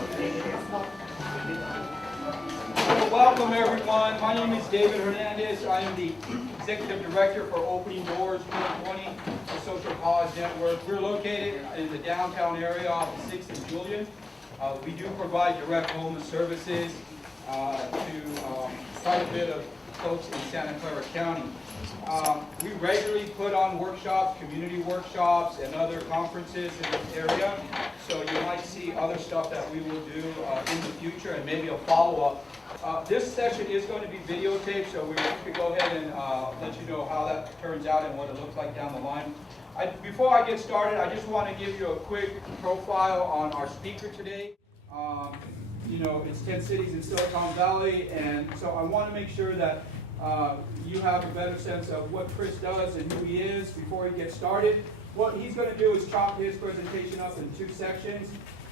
Well, welcome everyone. My name is David Hernandez. I am the Executive Director for Opening Doors 2020, the Social Cause Network. We're located in the downtown area off of 6th and Julian. We do provide direct homeless services to quite a bit of folks in Santa Clara County. We regularly put on workshops, community workshops, and other conferences in this area. So you might see other stuff that we will do in the future, and maybe a follow-up. This session is going to be videotaped, so we could go ahead and let you know how that turns out and what it looks like down the line. Before I get started, I just want to give you a quick profile on our speaker today. You know, it's 10 cities in Silicon Valley, and so I want to make sure that you have a better sense of what Chris does and who he is before he gets started. What he's going to do is chop his presentation up in two sections.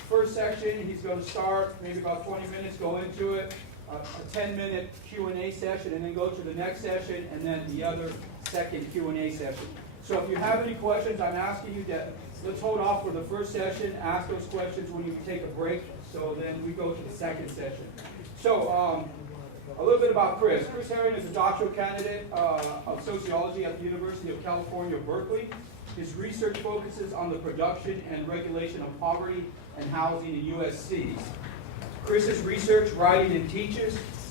First section, he's going to start maybe about 20 minutes, go into it, a 10-minute Q&A session, and then go to the next session, and then the other second Q&A session. So if you have any questions, I'm asking you that let's hold off for the first session, ask those questions when you take a break, so then we go to the second session. So a little bit about Chris. Chris Herring is a doctoral candidate of sociology at the University of California, Berkeley. His research focuses on the production and regulation of poverty and housing in U.S. cities. Chris's research, writing, and teaching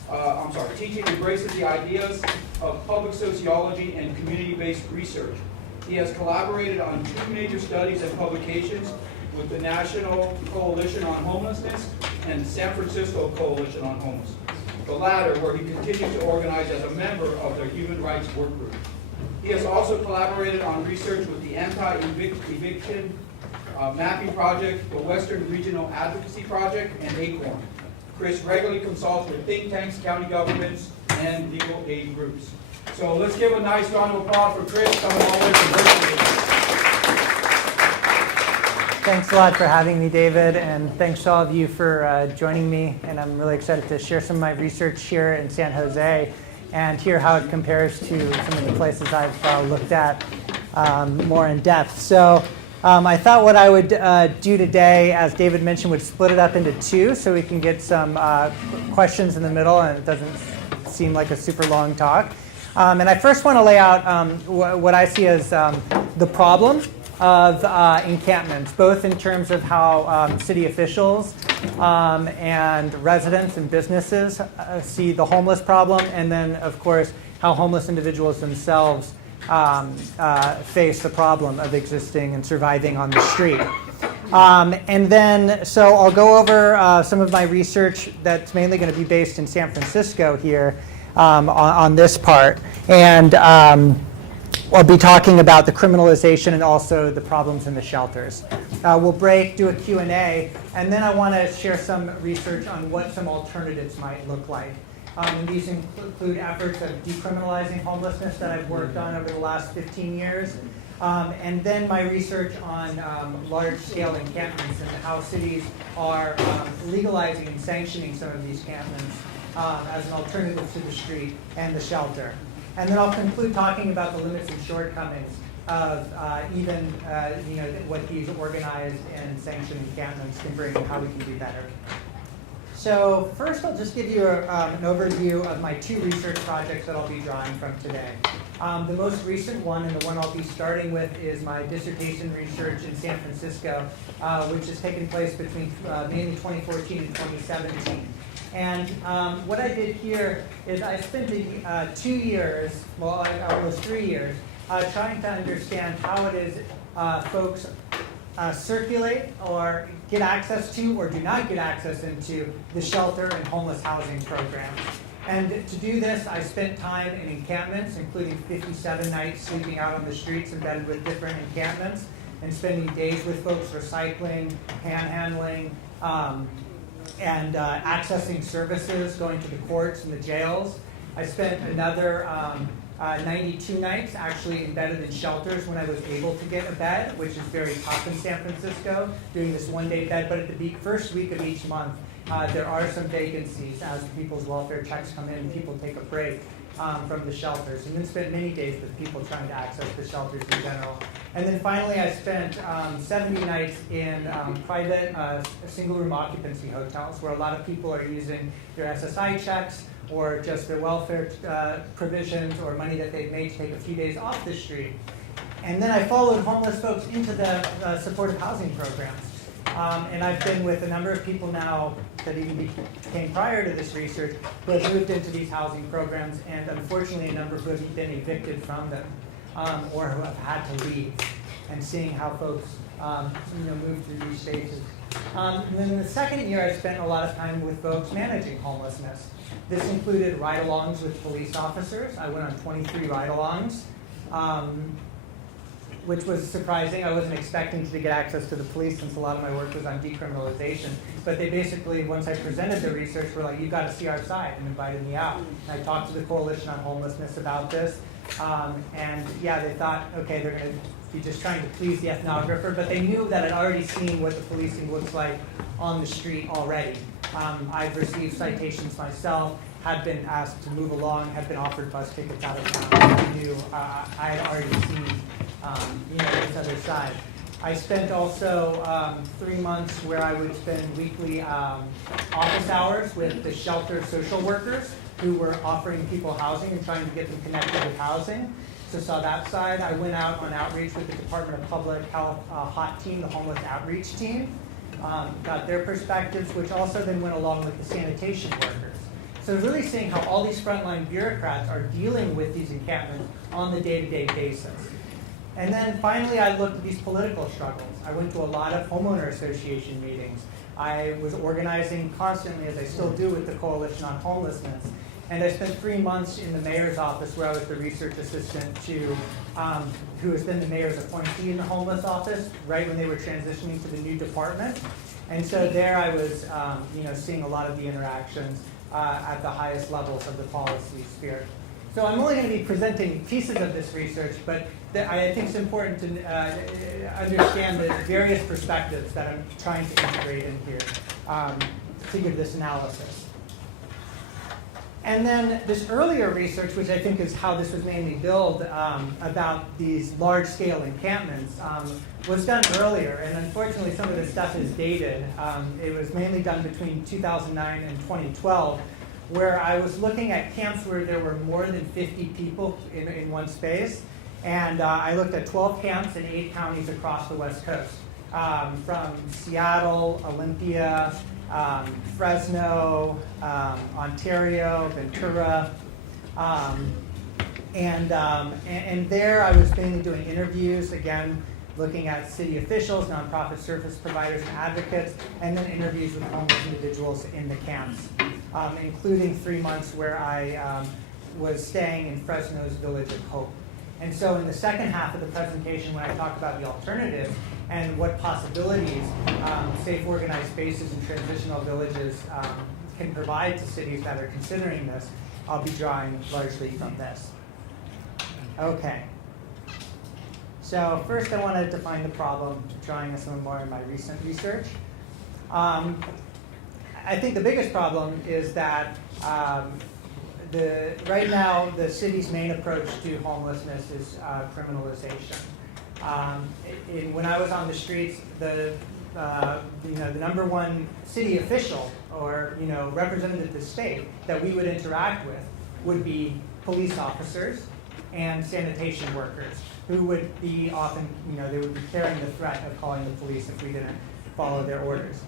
embraces the ideas of public sociology and community-based research. He has collaborated on two major studies and publications with the National Coalition on Homelessness and the San Francisco Coalition on Homelessness. The latter, where he continues to organize as a member of their human rights work group. He has also collaborated on research with the Anti-Eviction Mapping Project, the Western Regional Advocacy Project, and ACORN. Chris regularly consults with think tanks, county governments, and legal aid groups. So let's give a nice round of applause for Chris coming all the way from Berkeley. Thanks a lot for having me, David, and thanks to all of you for joining me. And I'm really excited to share some of my research here in San Jose and hear how it compares to some of the places I've looked at more in depth. So I thought what I would do today, as David mentioned, would split it up into two so we can get some questions in the middle and it doesn't seem like a super long talk. And I first want to lay out what I see as the problem of encampments, both in terms of how city officials and residents and businesses see the homeless problem, and then, of course, how homeless individuals themselves face the problem of existing and surviving on the street. And then, so I'll go over some of my research that's mainly going to be based in San Francisco here on this part. And I'll be talking about the criminalization and also the problems in the shelters. We'll do a Q&A, and then I want to share some research on what some alternatives might look like. And these include efforts of decriminalizing homelessness that I've worked on over the last 15 years, and then my research on large-scale encampments and how cities are legalizing and sanctioning some of these encampments as an alternative to the street and the shelter. And then I'll conclude talking about the limits and shortcomings of what these organized and sanctioned encampments can bring and how we can do better. So first I'll just give you an overview of my two research projects that I'll be drawing from today. The most recent one, and the one I'll be starting with, is my dissertation research in San Francisco, which has taken place between mainly 2014 and 2017. And what I did here is I spent 2 years, well, almost 3 years, trying to understand how it is folks circulate or get access to or do not get access into the shelter and homeless housing programs. And to do this, I spent time in encampments, including 57 nights sleeping out on the streets embedded with different encampments, and spending days with folks recycling, panhandling, and accessing services, going to the courts and the jails. I spent another 92 nights actually embedded in shelters when I was able to get a bed, which is very tough in San Francisco, doing this one-day bed. But at the first week of each month, there are some vacancies as people's welfare checks come in and people take a break. from the shelters, and then spent many days with people trying to access the shelters in general. And then finally, I spent 70 nights in private single-room occupancy hotels, where a lot of people are using their SSI checks or just their welfare provisions or money that they've made to take a few days off the street. And then I followed homeless folks into the supportive housing programs. And I've been with a number of people now that even came prior to this research who have moved into these housing programs, and unfortunately a number who have been evicted from them or who have had to leave, and seeing how folks move through these stages. And then in the second year, I spent a lot of time with folks managing homelessness. This included ride-alongs with police officers. I went on 23 ride-alongs, which was surprising. I wasn't expecting to get access to the police since a lot of my work was on decriminalization. But they basically, once I presented the research, were like, you've got to see our side, and invited me out. And I talked to the Coalition on Homelessness about this. And yeah, they thought, okay, they're going to be just trying to please the ethnographer, but they knew that I'd already seen what the policing looks like on the street already. I've received citations myself, had been asked to move along, had been offered bus tickets out of town. I knew I had already seen this other side. I spent also 3 months where I would spend weekly office hours with the shelter social workers who were offering people housing and trying to get them connected with housing. So saw that side. I went out on outreach with the Department of Public Health HOT team, the Homeless Outreach team. Got their perspectives, which also then went along with the sanitation workers. So really seeing how all these frontline bureaucrats are dealing with these encampments on the day-to-day basis. And then finally, I looked at these political struggles. I went to a lot of homeowner association meetings. I was organizing constantly, as I still do, with the Coalition on Homelessness. And I spent 3 months in the mayor's office where I was the research assistant to, who has been the mayor's appointee in the homeless office, right when they were transitioning to the new department. And so there I was seeing a lot of the interactions at the highest levels of the policy sphere. So I'm only going to be presenting pieces of this research, but I think it's important to understand the various perspectives that I'm trying to integrate in here to give this analysis. And then this earlier research, which I think is how this was mainly billed about these large-scale encampments, was done earlier. And unfortunately, some of this stuff is dated. It was mainly done between 2009 and 2012, where I was looking at camps where there were more than 50 people in one space. And I looked at 12 camps in 8 counties across the West Coast, from Seattle, Olympia, Fresno, Ontario, Ventura, and there I was mainly doing interviews, again, looking at city officials, nonprofit service providers, and advocates, and then interviews with homeless individuals in the camps, including 3 months where I was staying in Fresno's Village of Hope. And so in the second half of the presentation, when I talk about the alternatives and what possibilities safe organized spaces and transitional villages can provide to cities that are considering this, I'll be drawing largely from this. Okay. So first I want to define the problem, drawing on some more of my recent research. I think the biggest problem is that right now the city's main approach to homelessness is criminalization. When I was on the streets, the number one city official or representative of the state that we would interact with would be police officers and sanitation workers, who would be often, they would be carrying the threat of calling the police if we didn't follow their orders.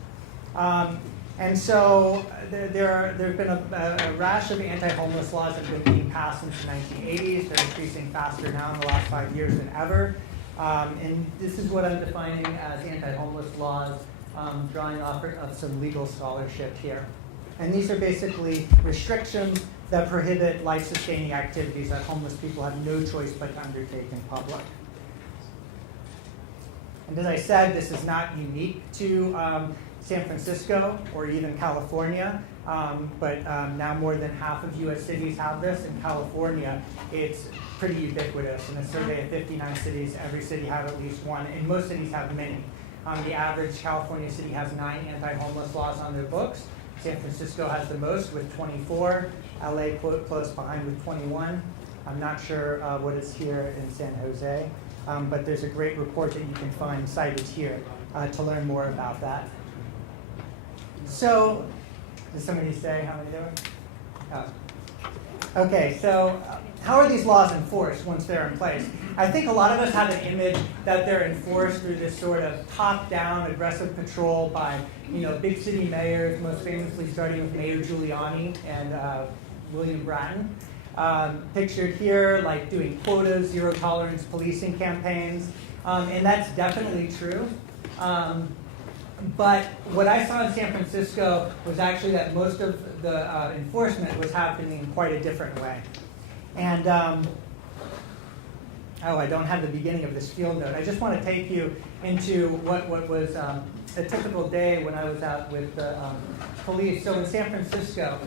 And so there have been a rash of anti-homeless laws that have been being passed since the 1980s. They're increasing faster now in the last 5 years than ever. And this is what I'm defining as anti-homeless laws, drawing off of some legal scholarship here. And these are basically restrictions that prohibit life-sustaining activities that homeless people have no choice but to undertake in public. And as I said, this is not unique to San Francisco or even California, but now more than half of U.S. cities have this. In California, it's pretty ubiquitous. In a survey of 59 cities, every city have at least one, and most cities have many. The average California city has 9 anti-homeless laws on their books, San Francisco has the most with 24. LA close behind with 21. I'm not sure what is here in San Jose, but there's a great report that you can find cited here to learn more about that. So, did somebody say how many there were? Oh. Okay, so how are these laws enforced once they're in place? I think a lot of us have an image that they're enforced through this sort of top-down aggressive patrol by, big city mayors, most famously starting with Mayor Giuliani and William Bratton. Pictured here, like doing quotas, zero tolerance policing campaigns, and that's definitely true. But what I saw in San Francisco was actually that most of the enforcement was happening in quite a different way. And I don't have the beginning of this field note. I just want to take you into what was a typical day when I was out with the police. So in San Francisco,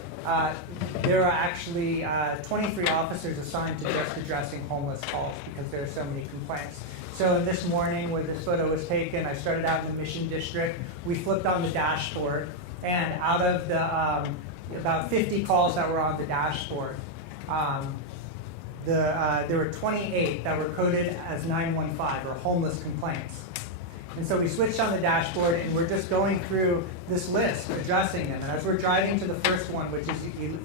there are actually 23 officers assigned to just addressing homeless calls because there are so many complaints. So this morning, where this photo was taken, I started out in the Mission District. We flipped on the dashboard, and out of the about 50 calls that were on the dashboard, there were 28 that were coded as 915, or homeless complaints. And so we switched on the dashboard, and we're just going through this list, addressing them. And as we're driving to the first one, which is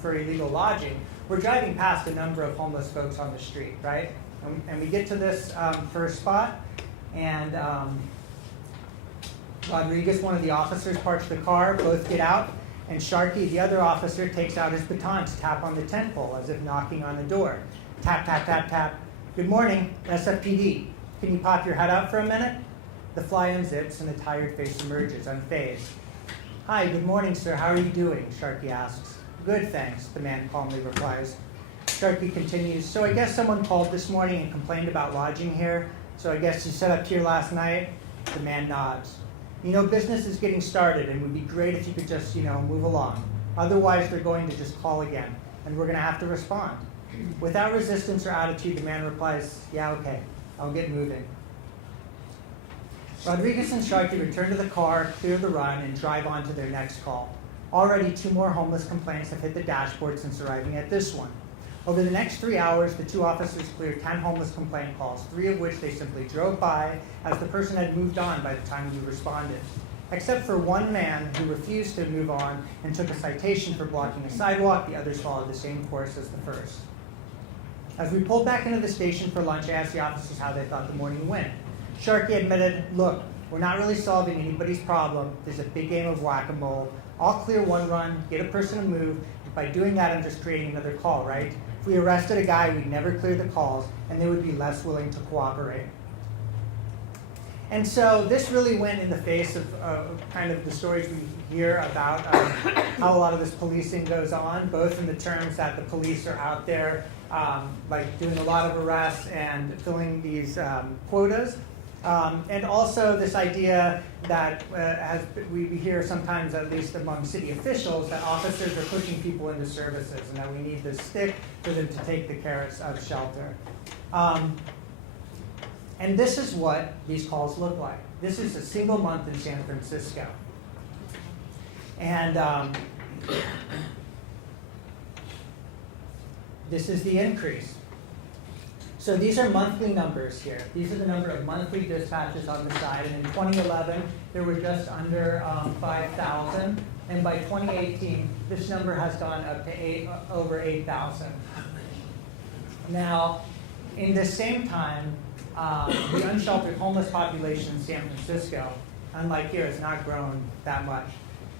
for illegal lodging, we're driving past a number of homeless folks on the street, right? And we get to this first spot, and Rodriguez, one of the officers, parks the car, both get out, and Sharkey, the other officer, takes out his baton to tap on the tent pole as if knocking on the door. Tap, tap, tap, tap. Good morning, SFPD. Can you pop your head out for a minute? The fly unzips and the tired face emerges, unfazed. Hi, good morning, sir. How are you doing? Sharkey asks. Good, thanks, the man calmly replies. Sharkey continues, so I guess someone called this morning and complained about lodging here. So I guess you set up here last night? The man nods. Business is getting started, and it would be great if you could just, move along. Otherwise, they're going to just call again, and we're going to have to respond. Without resistance or attitude, the man replies, yeah, okay, I'll get moving. Rodriguez and Sharkey return to the car, clear the run, and drive on to their next call. Already 2 more homeless complaints have hit the dashboard since arriving at this one. Over the next 3 hours, the 2 officers cleared 10 homeless complaint calls, 3 of which they simply drove by as the person had moved on by the time we responded. Except for one man who refused to move on and took a citation for blocking a sidewalk, the others followed the same course as the first. As we pulled back into the station for lunch, I asked the officers how they thought the morning went. Sharkey admitted, look, we're not really solving anybody's problem. There's a big game of whack-a-mole. I'll clear one run, get a person to move, and by doing that, I'm just creating another call, right? If we arrested a guy, we'd never clear the calls, and they would be less willing to cooperate. And so this really went in the face of kind of the stories we hear about how a lot of this policing goes on, both in the terms that the police are out there like doing a lot of arrests and filling these quotas, and also this idea that we hear sometimes, at least among city officials, that officers are pushing people into services and that we need the stick for them to take the carrots of shelter. And this is what these calls look like. This is a single month in San Francisco. And this is the increase. So these are monthly numbers here. These are the number of monthly dispatches on the side. And in 2011, there were just under 5,000. And by 2018, this number has gone up to over 8,000. Now, in the same time, the unsheltered homeless population in San Francisco, unlike here, has not grown that much.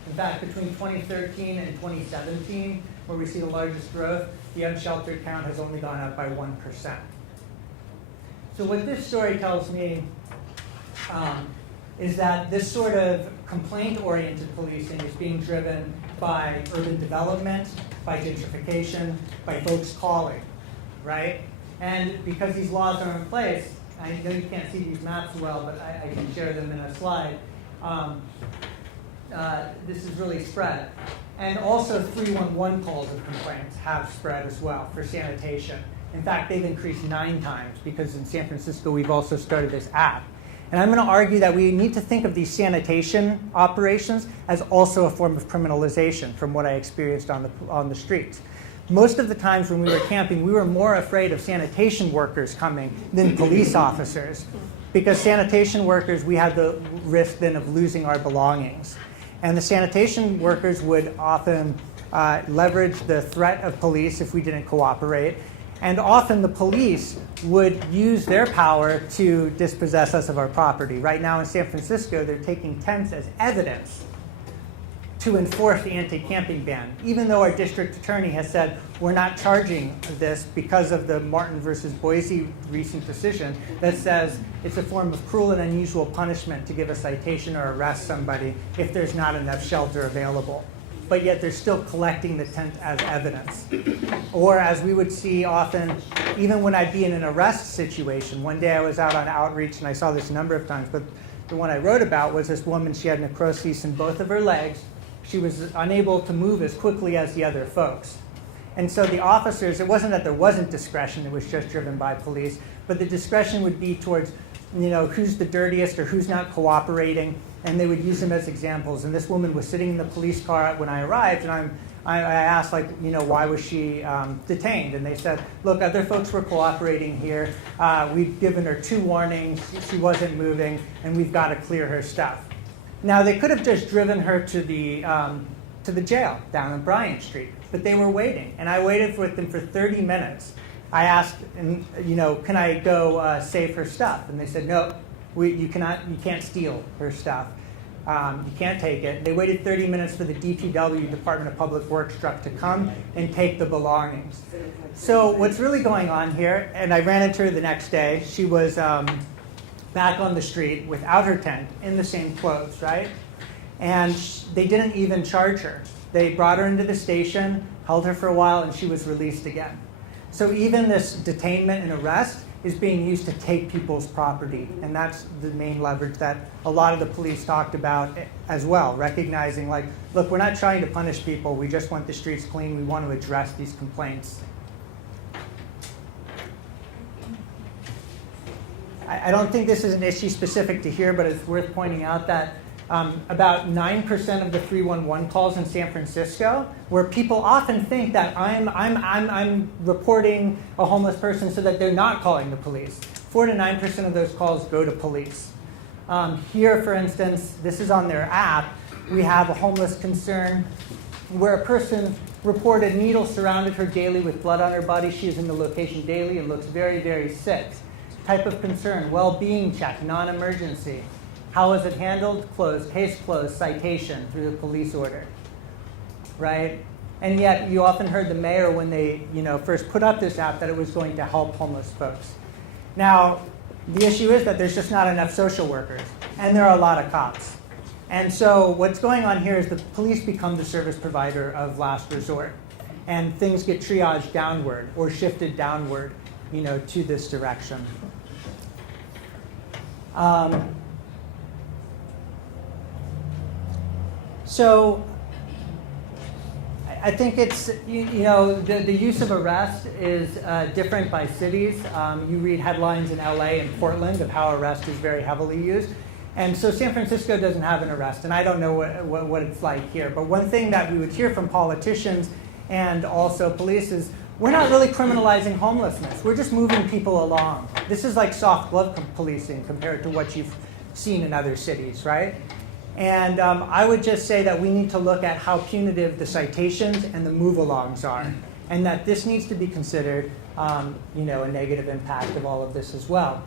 In fact, between 2013 and 2017, where we see the largest growth, the unsheltered count has only gone up by 1%. So what this story tells me is that this sort of complaint-oriented policing is being driven by urban development, by gentrification, by folks calling, right? And because these laws are in place, I know you can't see these maps well, but I can share them in a slide. This is really spread. And also 311 calls of complaints have spread as well for sanitation. In fact, they've increased 9 times because in San Francisco we've also started this app. And I'm going to argue that we need to think of these sanitation operations as also a form of criminalization from what I experienced on the streets. Most of the times when we were camping, we were more afraid of sanitation workers coming than police officers. Because sanitation workers, we had the risk then of losing our belongings. And the sanitation workers would often leverage the threat of police if we didn't cooperate. And often the police would use their power to dispossess us of our property. Right now in San Francisco, they're taking tents as evidence to enforce the anti-camping ban, even though our district attorney has said we're not charging this because of the Martin versus Boise recent decision that says it's a form of cruel and unusual punishment to give a citation or arrest somebody if there's not enough shelter available. But yet they're still collecting the tent as evidence. Or as we would see often, even when I'd be in an arrest situation. One day I was out on outreach and I saw this a number of times, but the one I wrote about was this woman, she had necrosis in both of her legs. She was unable to move as quickly as the other folks. And so the officers, it wasn't that there wasn't discretion, it was just driven by police, but the discretion would be towards, who's the dirtiest or who's not cooperating, and they would use them as examples. And this woman was sitting in the police car when I arrived, and I asked, why was she detained? And they said, look, other folks were cooperating here. We've given her 2 warnings, she wasn't moving, and we've got to clear her stuff. Now, they could have just driven her to the jail down on Bryant Street, but they were waiting, and I waited with them for 30 minutes. I asked, can I go save her stuff? And they said, no, you can't steal her stuff. You can't take it. They waited 30 minutes for the DPW, Department of Public Works truck, to come and take the belongings. So what's really going on here, and I ran into her the next day, she was back on the street without her tent, in the same clothes, right? And they didn't even charge her. They brought her into the station, held her for a while, and she was released again. So even this detainment and arrest is being used to take people's property. And that's the main leverage that a lot of the police talked about as well, recognizing look, we're not trying to punish people, we just want the streets clean, we want to address these complaints. I don't think this is an issue specific to here, but it's worth pointing out that about 9% of the 311 calls in San Francisco, where people often think that I'm reporting a homeless person so that they're not calling the police. 4 to 9% of those calls go to police. Here, for instance, this is on their app. We have a homeless concern where a person reported needles surrounded her daily with blood on her body. She is in the location daily and looks very, very sick. Type of concern, well-being check, non-emergency. How was it handled? Closed, case closed, citation through the police order, right? And yet you often heard the mayor when they first put up this app that it was going to help homeless folks. Now, the issue is that there's just not enough social workers, and there are a lot of cops. And so what's going on here is the police become the service provider of last resort, and things get triaged downward or shifted downward, to this direction. So I think it's, the use of arrest is different by cities. You read headlines in LA and Portland of how arrest is very heavily used. And so San Francisco doesn't have an arrest, and I don't know what it's like here. But one thing that we would hear from politicians and also police is, we're not really criminalizing homelessness. We're just moving people along. This is like soft glove policing compared to what you've seen in other cities, right? And I would just say that we need to look at how punitive the citations and the move-alongs are, and that this needs to be considered, a negative impact of all of this as well.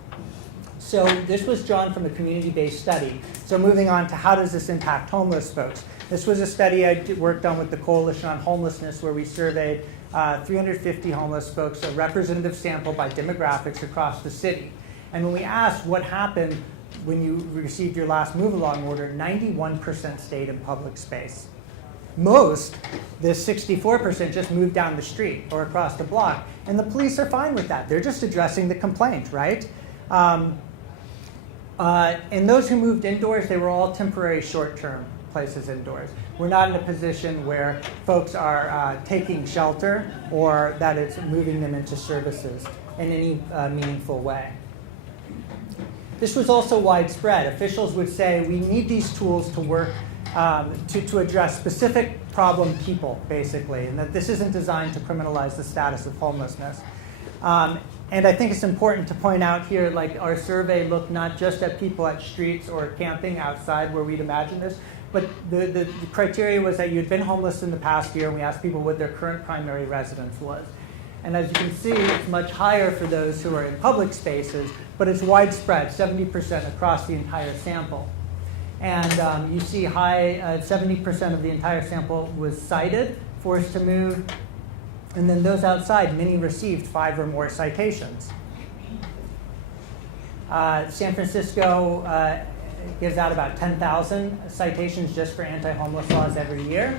So this was drawn from a community-based study. So moving on to how does this impact homeless folks? This was a study I worked on with the Coalition on Homelessness, where we surveyed 350 homeless folks, a representative sample by demographics across the city. And when we asked what happened when you received your last move-along order, 91% stayed in public space. Most, the 64%, just moved down the street or across the block. And the police are fine with that. They're just addressing the complaint, right? And those who moved indoors, they were all temporary short-term places indoors. We're not in a position where folks are taking shelter or that it's moving them into services in any meaningful way. this was also widespread. Officials would say, we need these tools to work to address specific problem people, basically, and that this isn't designed to criminalize the status of homelessness. And I think it's important to point out here, like our survey looked not just at people at streets or camping outside where we'd imagine this, but the criteria was that you'd been homeless in the past year, and we asked people what their current primary residence was. And as you can see, it's much higher for those who are in public spaces, but it's widespread, 70% across the entire sample. And you see high, 70% of the entire sample was cited, forced to move, and then those outside, many received 5 or more citations. San Francisco gives out about 10,000 citations just for anti-homeless laws every year.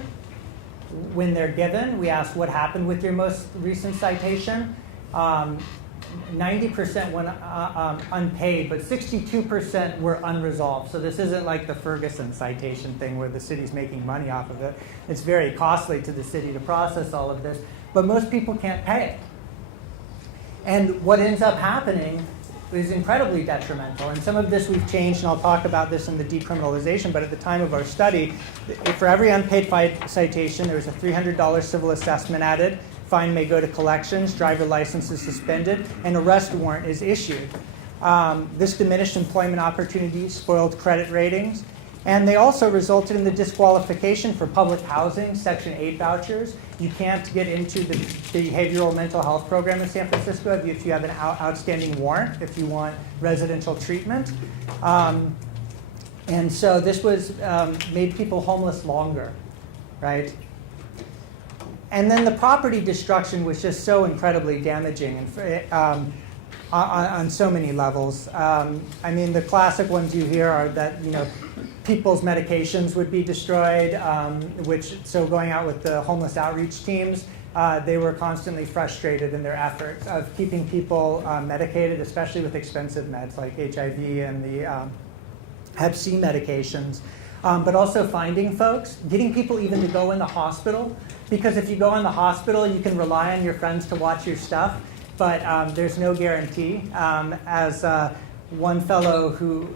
When they're given, we ask what happened with your most recent citation. 90% went unpaid, but 62% were unresolved. So this isn't like the Ferguson citation thing where the city's making money off of it. It's very costly to the city to process all of this, but most people can't pay it. And what ends up happening is incredibly detrimental. And some of this we've changed, and I'll talk about this in the decriminalization, but at the time of our study, for every unpaid citation, there was a $300 civil assessment added. Fine may go to collections, driver license is suspended, and arrest warrant is issued. This diminished employment opportunities, spoiled credit ratings, and they also resulted in the disqualification for public housing, Section 8 vouchers. You can't get into the behavioral mental health program in San Francisco if you have an outstanding warrant, if you want residential treatment. And so this was made people homeless longer, right? And then the property destruction was just so incredibly damaging and on so many levels. I mean, the classic ones you hear are that, people's medications would be destroyed, so going out with the homeless outreach teams, they were constantly frustrated in their efforts of keeping people medicated, especially with expensive meds like HIV and the Hep C medications. But also finding folks, getting people even to go in the hospital, because if you go in the hospital, you can rely on your friends to watch your stuff, but there's no guarantee. As one fellow who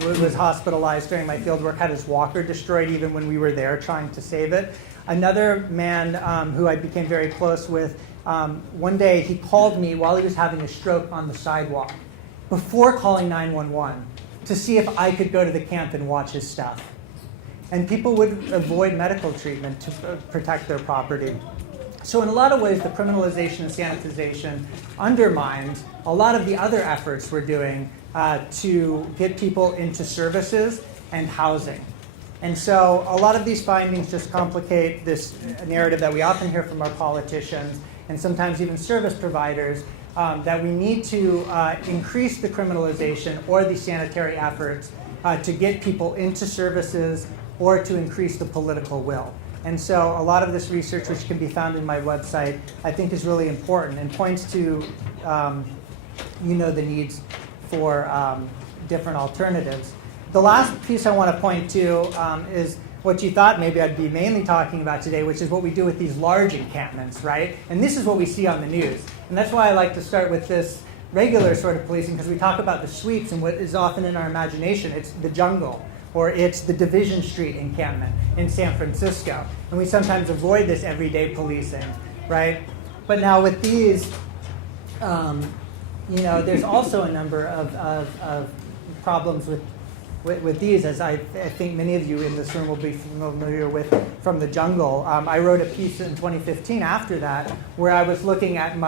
was hospitalized during my fieldwork had his walker destroyed even when we were there trying to save it. Another man who I became very close with, one day he called me while he was having a stroke on the sidewalk before calling 911 to see if I could go to the camp and watch his stuff. And people would avoid medical treatment to protect their property. So in a lot of ways, the criminalization and sanitization undermined a lot of the other efforts we're doing to get people into services and housing. And so a lot of these findings just complicate this narrative that we often hear from our politicians and sometimes even service providers, that we need to increase the criminalization or the sanitary efforts to get people into services or to increase the political will. And so a lot of this research, which can be found in my website, I think is really important and points to the needs for different alternatives. The last piece I want to point to is what you thought maybe I'd be mainly talking about today, which is what we do with these large encampments, right? And this is what we see on the news. And that's why I like to start with this regular sort of policing, because we talk about the sweeps and what is often in our imagination. It's the jungle, or it's the Division Street encampment in San Francisco. And we sometimes avoid this everyday policing, right? But now with these, there's also a number of problems with these, as I think many of you in this room will be familiar with from the jungle. I wrote a piece in 2015 after that where I was looking at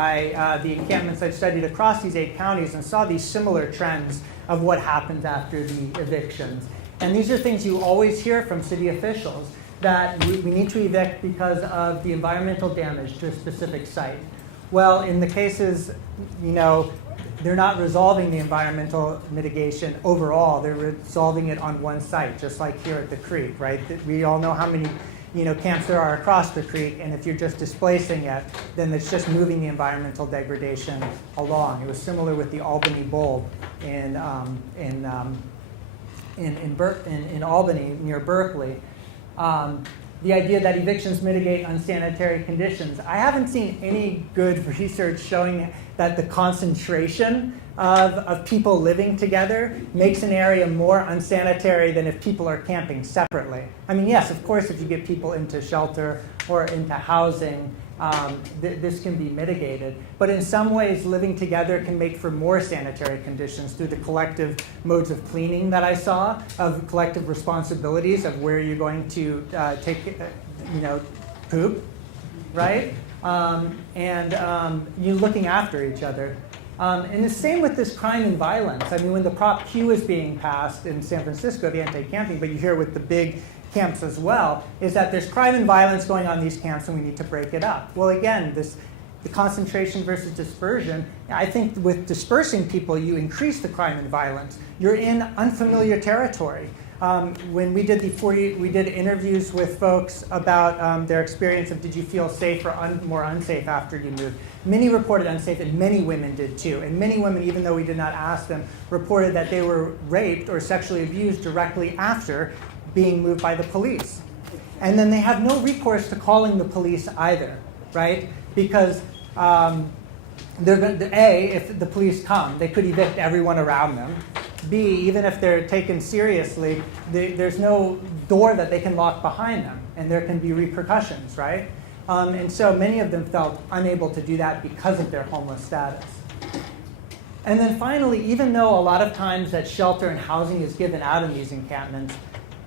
the encampments I've studied across these 8 counties and saw these similar trends of what happens after the evictions. And these are things you always hear from city officials, that we need to evict because of the environmental damage to a specific site. Well, in the cases, they're not resolving the environmental mitigation overall. They're resolving it on one site, just like here at the creek, right? We all know how many camps there are across the creek, and if you're just displacing it, then it's just moving the environmental degradation along. It was similar with the Albany bulb in Albany near Berkeley. the idea that evictions mitigate unsanitary conditions. I haven't seen any good research showing that the concentration of people living together makes an area more unsanitary than if people are camping separately. I mean, yes, of course, if you get people into shelter or into housing, this can be mitigated. But in some ways, living together can make for more sanitary conditions through the collective modes of cleaning that I saw, of collective responsibilities of where you're going to take, poop, right? You're looking after each other. And the same with this crime and violence. I mean, when the Prop Q was being passed in San Francisco, the anti-camping, but you hear with the big camps as well, is that there's crime and violence going on in these camps and we need to break it up. Well, again, the concentration versus dispersion, I think with dispersing people, you increase the crime and violence. You're in unfamiliar territory. When we did we did interviews with folks about their experience of did you feel safe or more unsafe after you moved. Many reported unsafe, and many women did too. And many women, even though we did not ask them, reported that they were raped or sexually abused directly after being moved by the police. And then they have no recourse to calling the police either, right? Because they're going to, A, if the police come, they could evict everyone around them. B, even if they're taken seriously, there's no door that they can lock behind them, and there can be repercussions, right? And so many of them felt unable to do that because of their homeless status. And then finally, even though a lot of times that shelter and housing is given out in these encampments,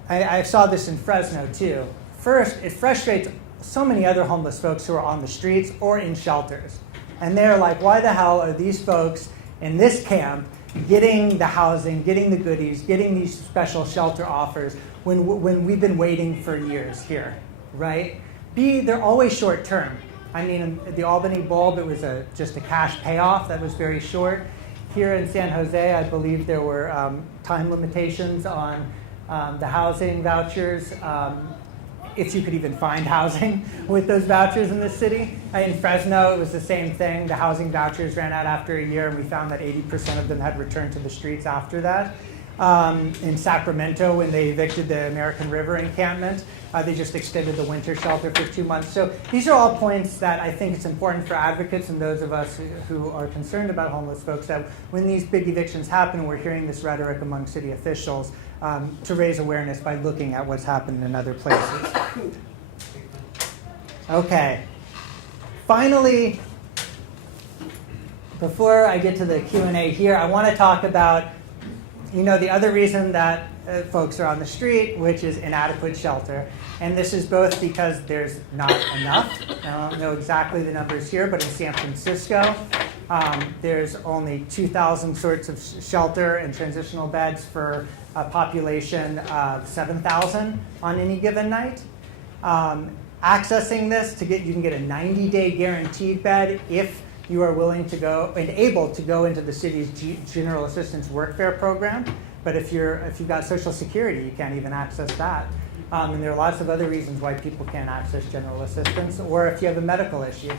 I saw this in Fresno too. First, it frustrates so many other homeless folks who are on the streets or in shelters. And they're like, why the hell are these folks in this camp getting the housing, getting the goodies, getting these special shelter offers when we've been waiting for years here, right? B, they're always short term. I mean, at the Albany Bulb, it was just a cash payoff that was very short. Here in San Jose, I believe there were time limitations on the housing vouchers, if you could even find housing with those vouchers in the city. In Fresno, it was the same thing. The housing vouchers ran out after a year, and we found that 80% of them had returned to the streets after that. In Sacramento, when they evicted the American River encampment, they just extended the winter shelter for 2 months. So these are all points that I think it's important for advocates and those of us who are concerned about homeless folks, that when these big evictions happen, we're hearing this rhetoric among city officials, to raise awareness by looking at what's happened in other places. Okay. Finally, before I get to the Q&A here, I want to talk about the other reason that folks are on the street, which is inadequate shelter. And this is both because there's not enough. I don't know exactly the numbers here, but in San Francisco, there's only 2,000 sorts of shelter and transitional beds for a population of 7,000 on any given night. Accessing this, you can get a 90-day guaranteed bed if you are willing to go and able to go into the city's general assistance workfare program. But if you've got Social Security, you can't even access that. And there are lots of other reasons why people can't access general assistance, or if you have a medical issue.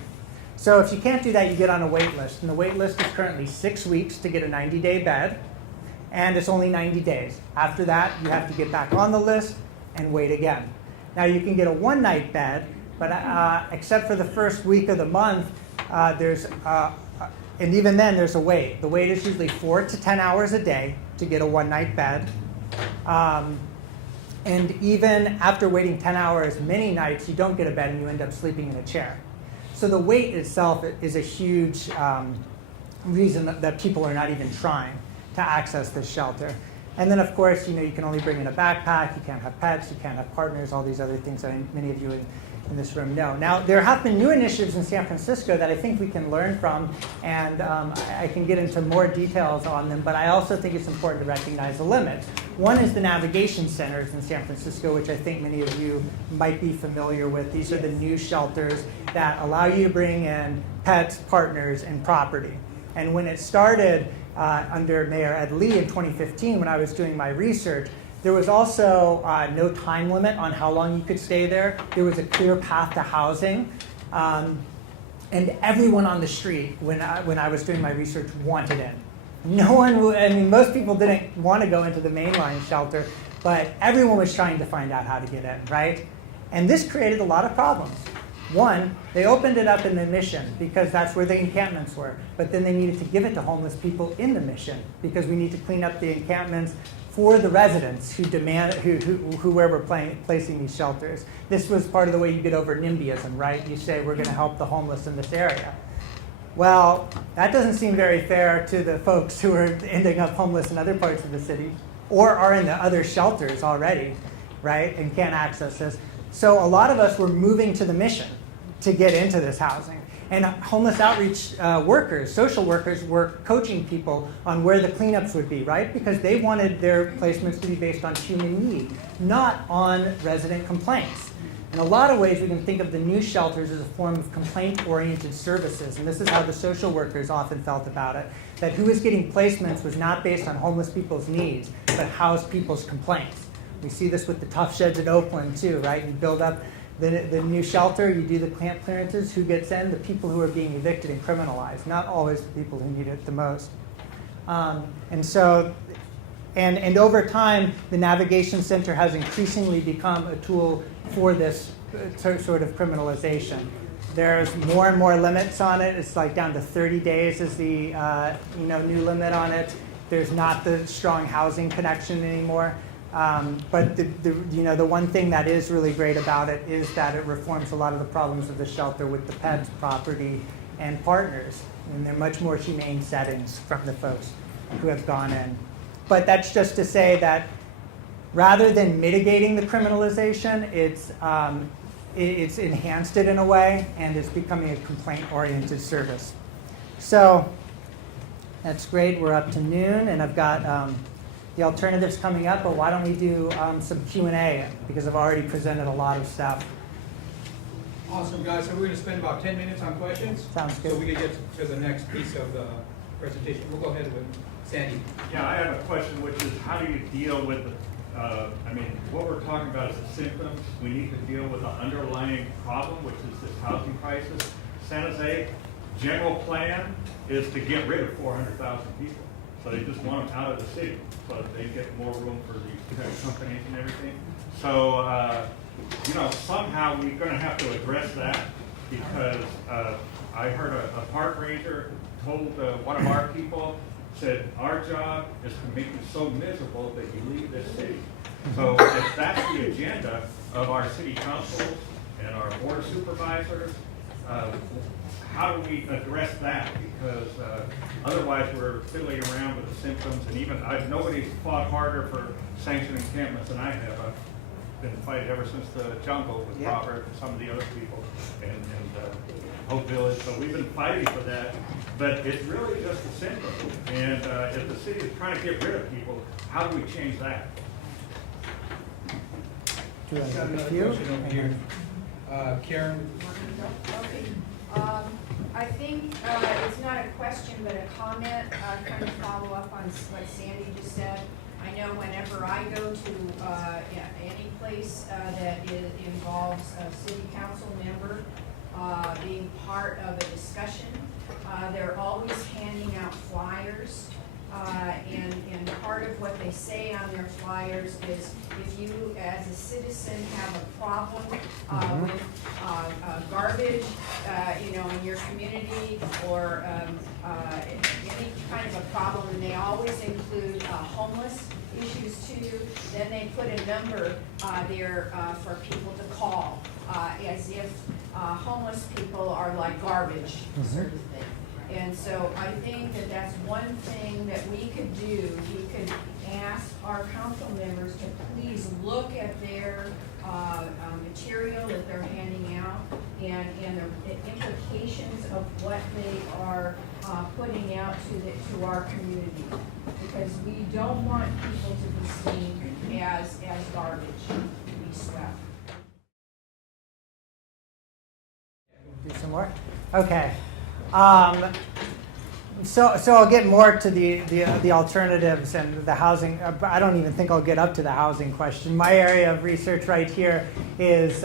So if you can't do that, you get on a wait list. And the wait list is currently 6 weeks to get a 90-day bed, and it's only 90 days. After that, you have to get back on the list and wait again. Now you can get a one-night bed, but except for the first week of the month, and even then there's a wait. The wait is usually 4 to 10 hours a day to get a one-night bed. And even after waiting 10 hours, many nights you don't get a bed and you end up sleeping in a chair. So the wait itself is a huge reason that people are not even trying to access this shelter. And then, of course, you can only bring in a backpack, you can't have pets, you can't have partners, all these other things that many of you in this room know. Now, there have been new initiatives in San Francisco that I think we can learn from, and I can get into more details on them, but I also think it's important to recognize the limits. One is the navigation centers in San Francisco, which I think many of you might be familiar with. These are the new shelters that allow you to bring in pets, partners, and property. And when it started under Mayor Ed Lee in 2015, when I was doing my research, there was also no time limit on how long you could stay there. There was a clear path to housing. And everyone on the street, when I was doing my research, wanted in. No one, most people didn't want to go into the mainline shelter, but everyone was trying to find out how to get in, right? And this created a lot of problems. One, they opened it up in the Mission because that's where the encampments were. But then they needed to give it to homeless people in the Mission because we need to clean up the encampments for the residents who demand, who where we're placing these shelters. This was part of the way you get over NIMBYism, right? You say we're going to help the homeless in this area. Well, that doesn't seem very fair to the folks who are ending up homeless in other parts of the city or are in the other shelters already, right, and can't access this. So a lot of us were moving to the Mission to get into this housing. And homeless outreach workers, social workers, were coaching people on where the cleanups would be, right? Because they wanted their placements to be based on human need, not on resident complaints. In a lot of ways, we can think of the new shelters as a form of complaint-oriented services. And this is how the social workers often felt about it, that who was getting placements was not based on homeless people's needs, but housed people's complaints. We see this with the tough sheds in Oakland, too, right? You build up the new shelter, you do the camp clearances, who gets in? The people who are being evicted and criminalized, not always the people who need it the most. And over time, the Navigation Center has increasingly become a tool for this sort of criminalization. There's more and more limits on it. It's like down to 30 days is the new limit on it. There's not the strong housing connection anymore. But the one thing that is really great about it is that it reforms a lot of the problems of the shelter with the pets, property, and partners. And they're much more humane settings from the folks who have gone in. But that's just to say that rather than mitigating the criminalization, it's enhanced it in a way, and it's becoming a complaint-oriented service. So that's great. We're up to noon, and I've got the alternatives coming up, but why don't we do some Q&A, because I've already presented a lot of stuff. Awesome, guys. So we're going to spend about 10 minutes on questions. Sounds good. So we can get to the next piece of the presentation. We'll go ahead with Sandy. Yeah, I have a question, which is how do you deal with the, what we're talking about is the symptoms. We need to deal with the underlying problem, which is this housing crisis. San Jose, general plan is to get rid of 400,000 people. So they just want them out of the city so that they get more room for these tech companies and everything. So, somehow we're going to have to address that because I heard a park ranger told one of our people, said, our job is to make you so miserable that you leave this city. So if that's the agenda of our city councils and our board of supervisors, how do we address that? Because otherwise we're fiddling around with the symptoms, and even nobody's fought harder for sanctioned encampments than I have. I've been fighting ever since the jungle with Robert and some of the other people and Hope Village. So we've been fighting for that, but it's really just a symptom. And if the city is trying to get rid of people, how do we change that? Do you Got want another to do question over here. Karen? Okay. I think it's not a question, but a comment, kind of follow up on what Sandy just said. I know whenever I go to any place that involves a city council member being part of a discussion, they're always handing out flyers. And part of what they say on their flyers is if you as a citizen have a problem with garbage in your community or any kind of a problem, and they always include homeless issues too, then they put a number there for people to call as if homeless people are like garbage sort of thing. And so I think that that's one thing that we could do. We could ask our council members to please look at their material that they're handing out and the implications of what they are putting out to our community. Because we don't want people to be seen as garbage to be swept. Do some more? Okay. So I'll get more to the alternatives and the housing. I don't even think I'll get up to the housing question. My area of research right here is,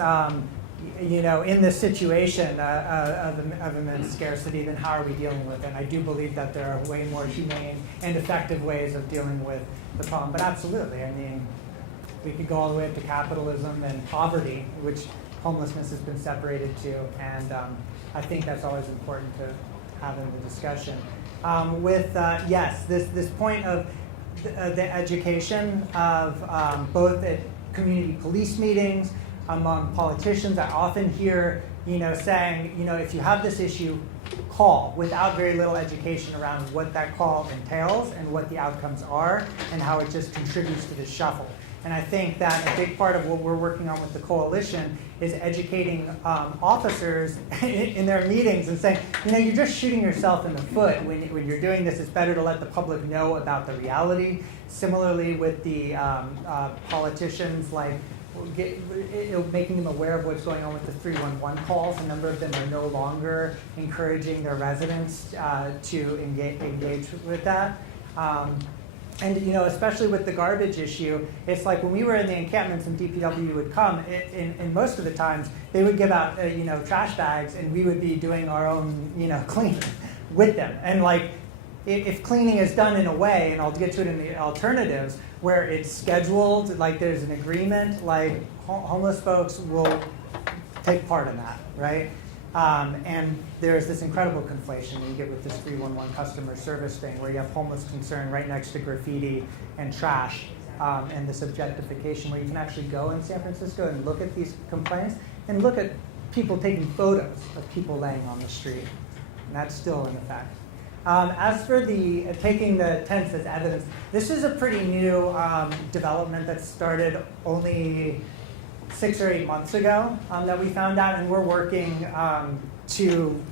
in this situation of immense scarcity, then how are we dealing with it? And I do believe that there are way more humane and effective ways of dealing with the problem. But absolutely, I mean, We could go all the way up to capitalism and poverty, which homelessness has been separated to, and I think that's always important to have in the discussion. Yes, this point of the education of both at community police meetings, among politicians, I often hear, saying, if you have this issue, call, without very little education around what that call entails and what the outcomes are and how it just contributes to the shuffle. And I think that a big part of what we're working on with the coalition is educating officers in their meetings and saying, you're just shooting yourself in the foot when you're doing this. It's better to let the public know about the reality. Similarly with the politicians, like making them aware of what's going on with the 311 calls. A number of them are no longer encouraging their residents to engage with that. And especially with the garbage issue, it's like when we were in the encampments and DPW would come, and most of the times they would give out trash bags, and we would be doing our own cleaning with them. And like if cleaning is done in a way, and I'll get to it in the alternatives, where it's scheduled, like there's an agreement, like homeless folks will take part in that, right? And there's this incredible conflation that you get with this 311 customer service thing where you have homeless concern right next to graffiti and trash, and this objectification where you can actually go in San Francisco and look at these complaints and look at people taking photos of people laying on the street. And that's still in effect. As for the taking the tents as evidence, this is a pretty new development that started only 6 or 8 months ago that we found out, and we're working to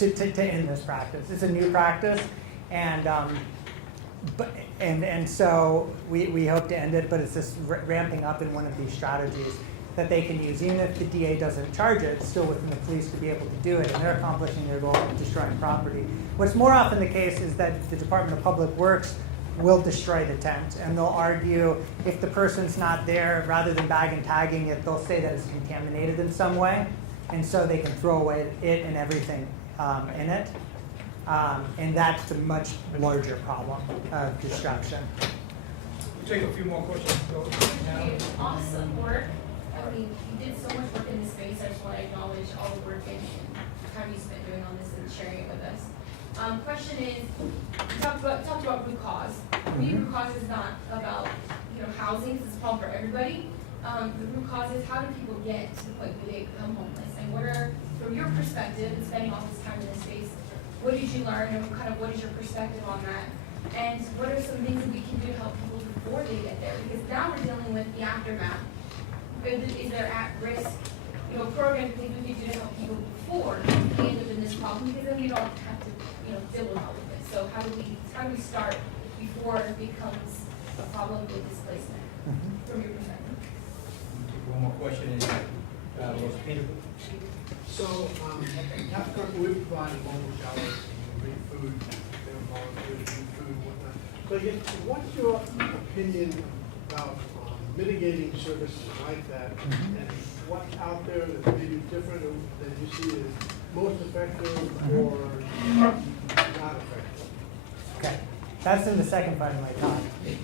end this practice. It's a new practice, and so we hope to end it, but it's just ramping up in one of these strategies that they can use. Even if the DA doesn't charge it, it's still within the police to be able to do it, and they're accomplishing their goal of destroying property. What's more often the case is that the Department of Public Works will destroy the tent, and they'll argue if the person's not there, rather than bag and tagging it, they'll say that it's contaminated in some way, and so they can throw away it and everything in it. And that's the much larger problem of destruction. We'll take a few more questions. Awesome work. I mean, you did so much work in this space. I just want to acknowledge all the work and time you spent doing on this and sharing it with us. Question is, you talked about root cause. The root cause is not about housing. This is a problem for everybody. The root cause is how do people get to the point where they become homeless, and what are, from your perspective, and spending all this time in this space, what did you learn, and what is your perspective on that? And what are some things that we can do to help people before they get there? Because now we're dealing with the aftermath. Is there at-risk, program things we can do to help people before they end up in this problem? Because then we don't have to, deal with all of this. So how do we start before it becomes a problem with displacement, from your perspective? One more question is, Peter. So, we provide mobile showers, free food, volunteers, free food, and whatnot. So, what's your opinion about mitigating services like that, and what's out there that may be different than you see as most effective or not effective? Okay, that's in the second part of my talk,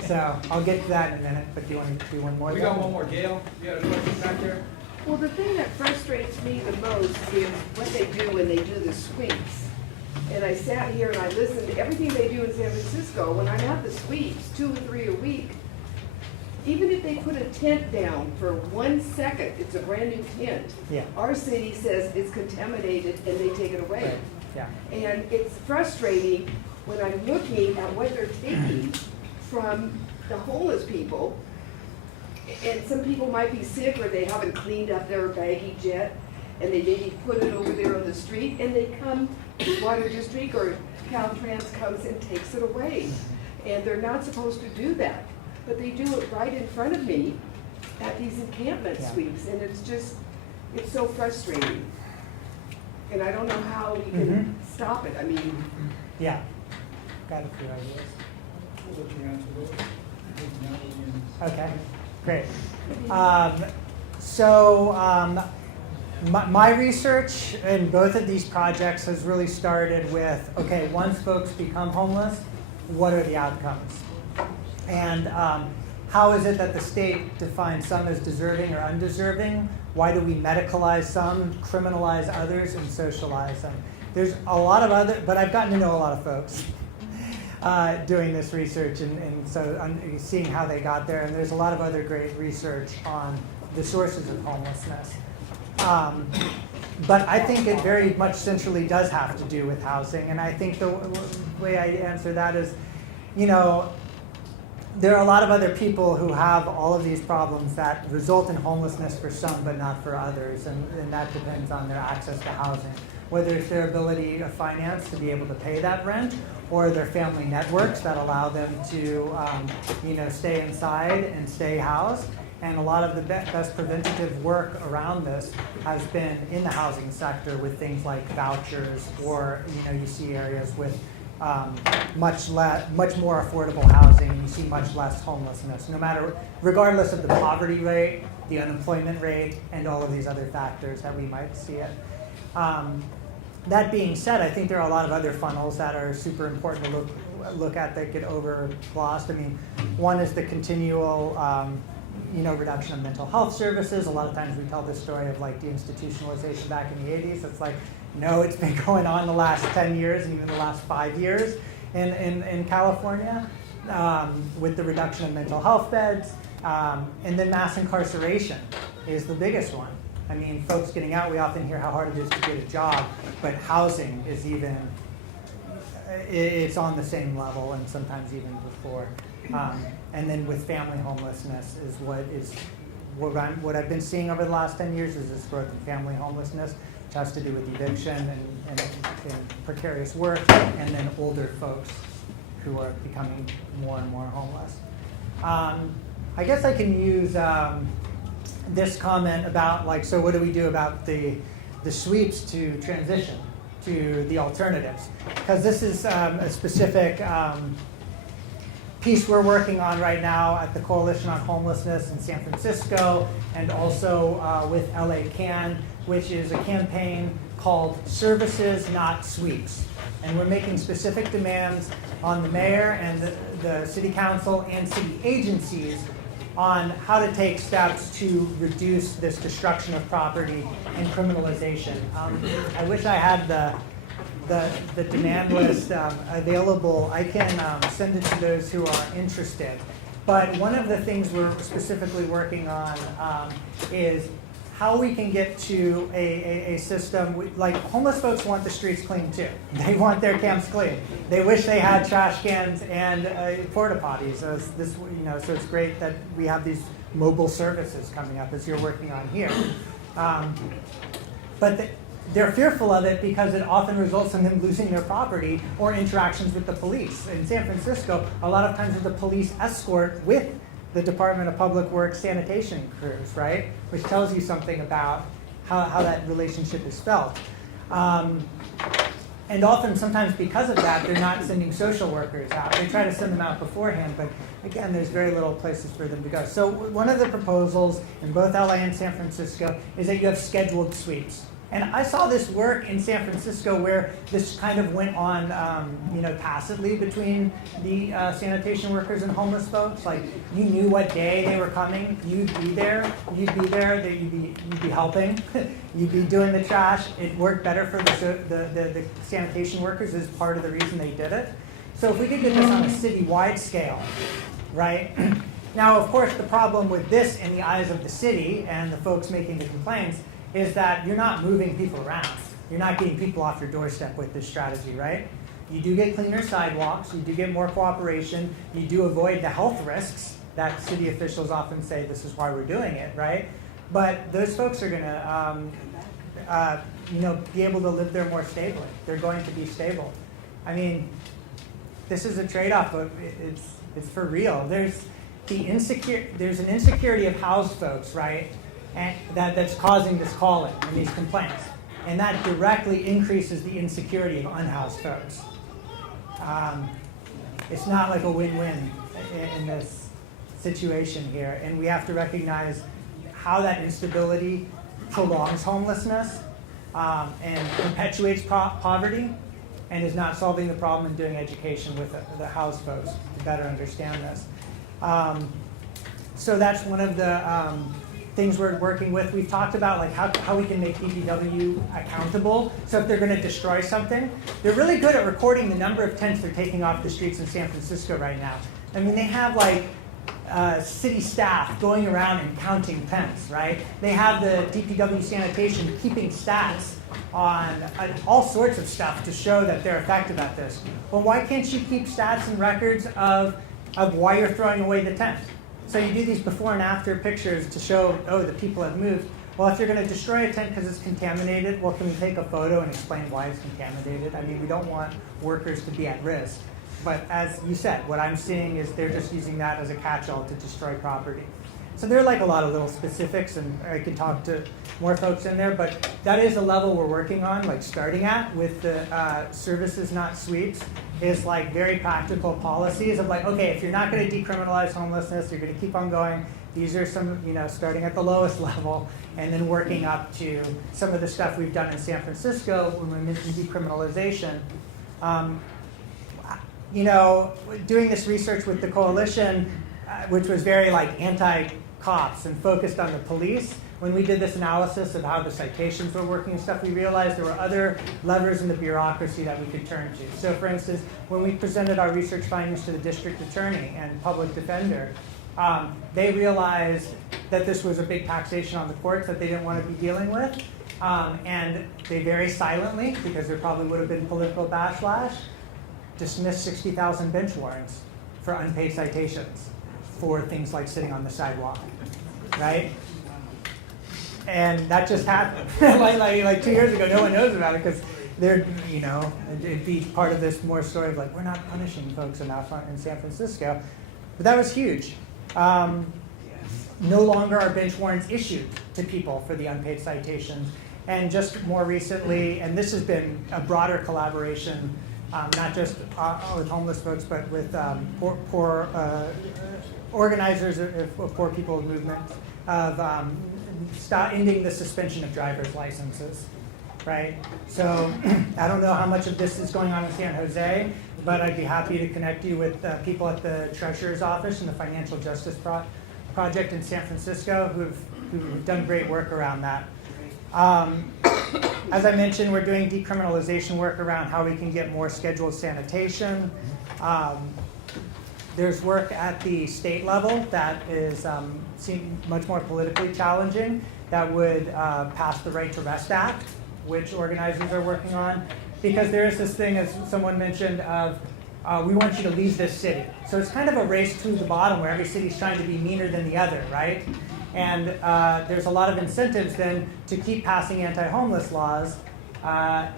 so I'll get to that in a minute, but do you want to do one more? We got one more. Gail, you got a question back there? Well, the thing that frustrates me the most is what they do when they do the sweeps. And I sat here and I listened to everything they do in San Francisco. When I'm at the sweeps, 2 or 3 a week, even if they put a tent down for 1 second, it's a brand new tent. Yeah. Our city says it's contaminated and they take it away. Right. Yeah. And it's frustrating when I'm looking at what they're taking from the homeless people. And some people might be sick or they haven't cleaned up their baggage yet, and they maybe put it over there on the street, and they come, Water District or Caltrans comes and takes it away. And they're not supposed to do that, but they do it right in front of me at these encampment sweeps, and it's so frustrating. And I don't know how we can stop it. I mean, Yeah, got a few ideas. We'll let you answer those. Okay, great. My research in both of these projects has really started with, okay, once folks become homeless, what are the outcomes? And how is it that the state defines some as deserving or undeserving? Why do we medicalize some, criminalize others, and socialize them? There's a lot of other, but I've gotten to know a lot of folks doing this research, and so I'm seeing how they got there. And there's a lot of other great research on the sources of homelessness. But I think it very much centrally does have to do with housing. And I think the way I answer that is, you know, there are a lot of other people who have all of these problems that result in homelessness for some but not for others. And that depends on their access to housing. Whether it's their ability of finance to be able to pay that rent, or their family networks that allow them to stay inside and stay housed. And a lot of the best preventative work around this has been in the housing sector with things like vouchers, or you see areas with much more affordable housing, and you see much less homelessness, regardless of the poverty rate, the unemployment rate, and all of these other factors that we might see it. That being said, I think there are a lot of other funnels that are super important to look at that get overglossed. I mean, one is the continual reduction of mental health services. A lot of times we tell this story of like deinstitutionalization back in the 80s. It's like, no, it's been going on the last 10 years and even the last 5 years in California with the reduction of mental health beds. And then mass incarceration is the biggest one. I mean, folks getting out, we often hear how hard it is to get a job, but housing is it's on the same level and sometimes even before. And then with family homelessness is what I've been seeing over the last 10 years is this growth in family homelessness, which has to do with eviction and precarious work, and then older folks who are becoming more and more homeless. I guess I can use this comment about so what do we do about the sweeps to transition to the alternatives? Because this is a specific piece we're working on right now at the Coalition on Homelessness in San Francisco, and also with LA Can, which is a campaign called Services, Not Sweeps. And we're making specific demands on the mayor and the city council and city agencies on how to take steps to reduce this destruction of property and criminalization. I wish I had the demand list available. I can send it to those who are interested. But one of the things we're specifically working on is how we can get to a system, like homeless folks want the streets clean too. They want their camps clean. They wish they had trash cans and porta potties. So it's great that we have these mobile services coming up as you're working on here. But they're fearful of it because it often results in them losing their property or interactions with the police. In San Francisco, a lot of times there's a police escort with the Department of Public Works sanitation crews, right? Which tells you something about how that relationship is felt. And often, sometimes because of that, they're not sending social workers out. They try to send them out beforehand, but again, there's very little places for them to go. So one of the proposals in both LA and San Francisco is that you have scheduled sweeps. And I saw this work in San Francisco where this kind of went on, tacitly between the sanitation workers and homeless folks. Like, you knew what day they were coming, you'd be there, you'd be helping, you'd be doing the trash. It worked better for the sanitation workers is part of the reason they did it. So if we could get this on a citywide scale, right? Now, of course, the problem with this in the eyes of the city and the folks making the complaints is that you're not moving people around. You're not getting people off your doorstep with this strategy, right? You do get cleaner sidewalks, you do get more cooperation, you do avoid the health risks that city officials often say this is why we're doing it, right? But those folks are gonna be able to live there more stably. They're going to be stable. I mean, this is a trade-off, but it's for real. There's an insecurity of housed folks, right? And that's causing this calling and these complaints. And that directly increases the insecurity of unhoused folks. It's not like a win-win in this situation here. And we have to recognize how that instability prolongs homelessness and perpetuates poverty and is not solving the problem and doing education with the housed folks to better understand this. So that's one of the things we're working with. We've talked about like how we can make DPW accountable. So if they're going to destroy something, they're really good at recording the number of tents they're taking off the streets in San Francisco right now. I mean, they have like city staff going around and counting tents, right? They have the DPW sanitation keeping stats on all sorts of stuff to show that they're effective at this. Well, why can't you keep stats and records of why you're throwing away the tent? So you do these before and after pictures to show, oh, the people have moved. Well, if you're going to destroy a tent because it's contaminated, well, can we take a photo and explain why it's contaminated? I mean, we don't want workers to be at risk. But as you said, what I'm seeing is they're just using that as a catch-all to destroy property. So there are like a lot of little specifics, and I can talk to more folks in there, but that is a level we're working on, like starting at with the services, not sweeps, is like very practical policies of like, okay, if you're not going to decriminalize homelessness, you're going to keep on going. These are some, starting at the lowest level and then working up to some of the stuff we've done in San Francisco when we mentioned decriminalization. Doing this research with the coalition, which was very like anti-cops and focused on the police, when we did this analysis of how the citations were working and stuff, we realized there were other levers in the bureaucracy that we could turn to. So for instance, when we presented our research findings to the district attorney and public defender, they realized that this was a big taxation on the courts that they didn't want to be dealing with. And they very silently, because there probably would have been political backlash, dismissed 60,000 bench warrants for unpaid citations for things like sitting on the sidewalk, right? And that just happened like 2 years ago. No one knows about it because they're, it'd be part of this more story of like, we're not punishing folks enough in San Francisco. But that was huge. No longer are bench warrants issued to people for the unpaid citations. And just more recently, and this has been a broader collaboration, not just with homeless folks, but with poor organizers of poor people's movement, of ending the suspension of driver's licenses, right? So I don't know how much of this is going on in San Jose, but I'd be happy to connect you with people at the Treasurer's Office and the Financial Justice Project in San Francisco who've done great work around that. As I mentioned, we're doing decriminalization work around how we can get more scheduled sanitation. There's work at the state level that is much more politically challenging that would pass the Right to Rest Act, which organizers are working on. Because there is this thing, as someone mentioned, of we want you to leave this city. So it's kind of a race to the bottom where every city's trying to be meaner than the other, right? And there's a lot of incentives then to keep passing anti-homeless laws to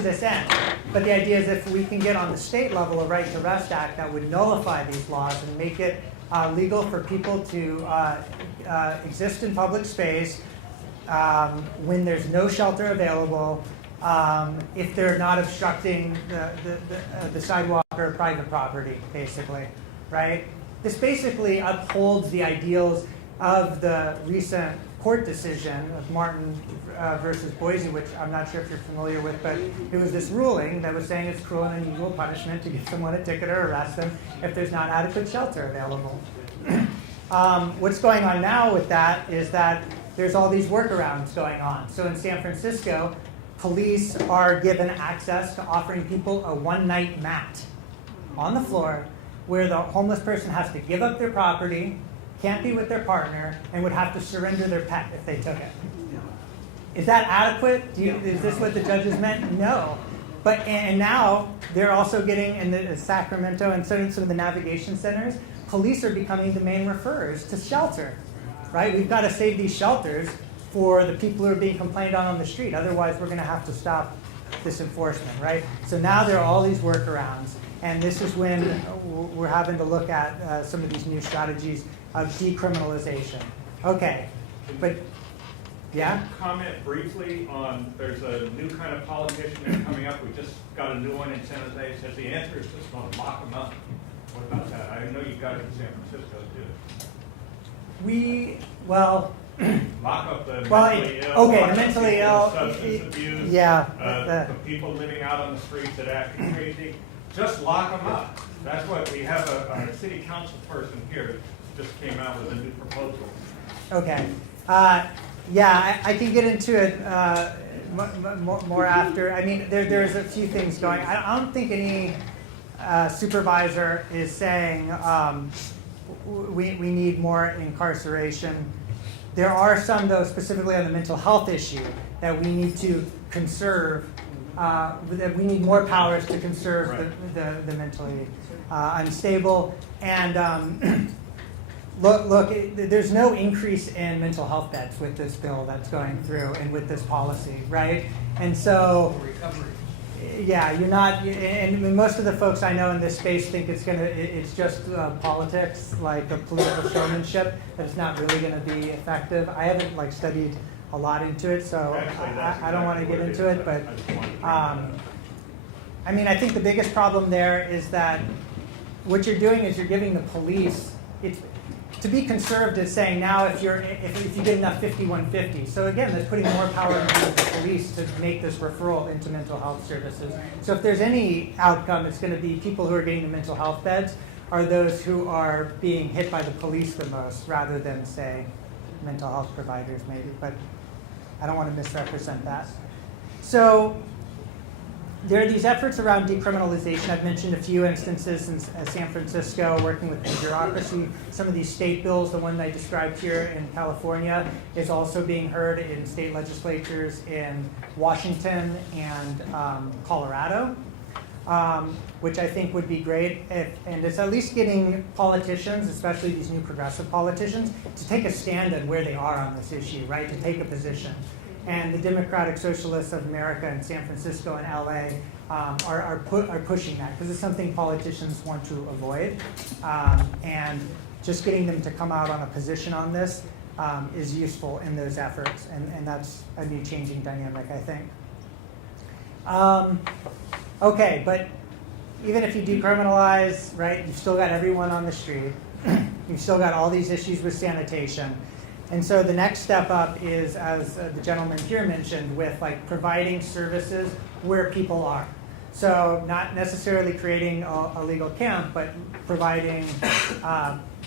this end. But the idea is if we can get on the state level a Right to Rest Act that would nullify these laws and make it legal for people to exist in public space when there's no shelter available, if they're not obstructing the sidewalk or private property, basically, right? This basically upholds the ideals of the recent court decision of Martin versus Boise, which I'm not sure if you're familiar with, but it was this ruling that was saying it's cruel and unusual punishment to give someone a ticket or arrest them if there's not adequate shelter available. What's going on now with that is that there's all these workarounds going on. So in San Francisco, police are given access to offering people a one-night mat on the floor where the homeless person has to give up their property, can't be with their partner, and would have to surrender their pet if they took it. Is that adequate? Is this what the judges meant? No. But and now they're also getting, in the Sacramento and some of the navigation centers, police are becoming the main referrers to shelter, right? We've got to save these shelters for the people who are being complained on the street. Otherwise, we're going to have to stop this enforcement, right? So now there are all these workarounds. And this is when we're having to look at some of these new strategies of decriminalization. Okay, but yeah? Comment briefly on, there's a new kind of politician that's coming up. We just got a new one in San Jose. It says the answer is just going to lock them up. What about that? I know you got it in San Francisco too. Lock up the mentally ill. Okay, the mentally ill. Substance abuse. Yeah. The people living out on the streets that act crazy. Just lock them up. That's what we have a city council person here just came out with a new proposal. Okay. Yeah, I can get into it more after. I mean, there's a few things going. I don't think any supervisor is saying we need more incarceration. There are some, though, specifically on the mental health issue, that we need to conserve, that we need more powers to conserve Right. the mentally unstable. And look, there's no increase in mental health beds with this bill that's going through and with this policy, right? And so, yeah, you're not, and most of the folks I know in this space think it's just politics, like a political showmanship, that it's not really going to be effective. I haven't studied a lot into it, so Actually, that's I don't want to exactly get what it into it, is. but I just wanted to bring that up. I mean, I think the biggest problem there is that what you're doing is you're giving the police, it's to be conserved is saying now if you get enough 5150. So again, that's putting more power into the police to make this referral into mental health services. So if there's any outcome, it's going to be people who are getting the mental health beds are those who are being hit by the police the most, rather than, say, mental health providers maybe. But I don't want to misrepresent that. So there are these efforts around decriminalization. I've mentioned a few instances in San Francisco, working with the bureaucracy. Some of these state bills, the one I described here in California, is also being heard in state legislatures in Washington and Colorado, which I think would be great. And it's at least getting politicians, especially these new progressive politicians, to take a stand on where they are on this issue, right? To take a position. And the Democratic Socialists of America in San Francisco and LA are pushing that, because it's something politicians want to avoid. And just getting them to come out on a position on this is useful in those efforts, and that's a new changing dynamic, I think. Okay, but even if you decriminalize, right, you've still got everyone on the street. You've still got all these issues with sanitation. And so the next step up is, as the gentleman here mentioned, with providing services where people are. So not necessarily creating a legal camp, but providing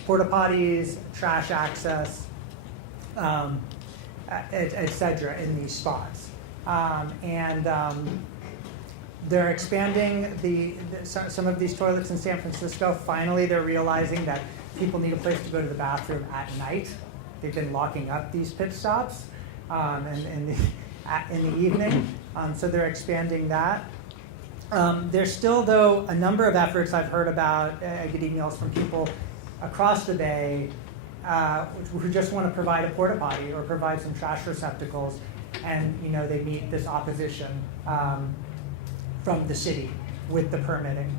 porta potties, trash access, et cetera, in these spots. They're expanding some of these toilets in San Francisco. Finally, they're realizing that people need a place to go to the bathroom at night. They've been locking up these pit stops in the evening, so they're expanding that. There's still, though, a number of efforts I've heard about. I get emails from people across the Bay who just want to provide a porta potty or provide some trash receptacles, and they meet this opposition from the city with the permitting.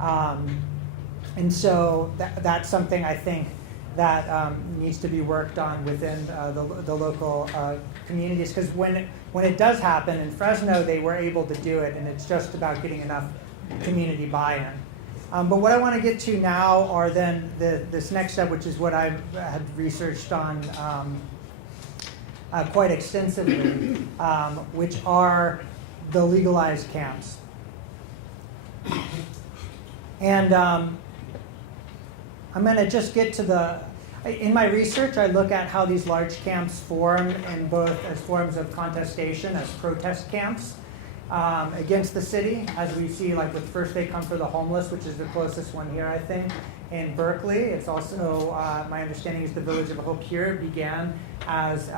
And so that's something I think that needs to be worked on within the local communities, because when it does happen in Fresno, they were able to do it, and it's just about getting enough community buy-in. But what I want to get to now are then this next step, which is what I had researched on quite extensively, which are the legalized camps. And I'm going to just get to in my research, I look at how these large camps form, in both as forms of contestation, as protest camps against the city, as we see with First They Come for the Homeless, which is the closest one here, I think, in Berkeley. It's also, my understanding is the Village of Hope here began as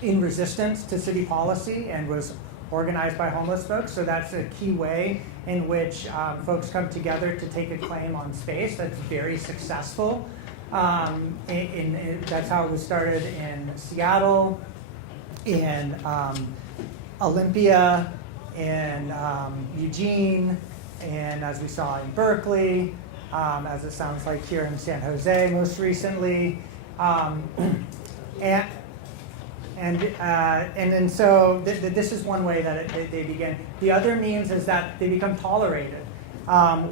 in resistance to city policy and was organized by homeless folks. So that's a key way in which folks come together to take a claim on space. That's very successful. That's how it was started in Seattle, in Olympia, in Eugene, and as we saw in Berkeley, as it sounds like here in San Jose most recently. And then so this is one way that they begin. The other means is that they become tolerated,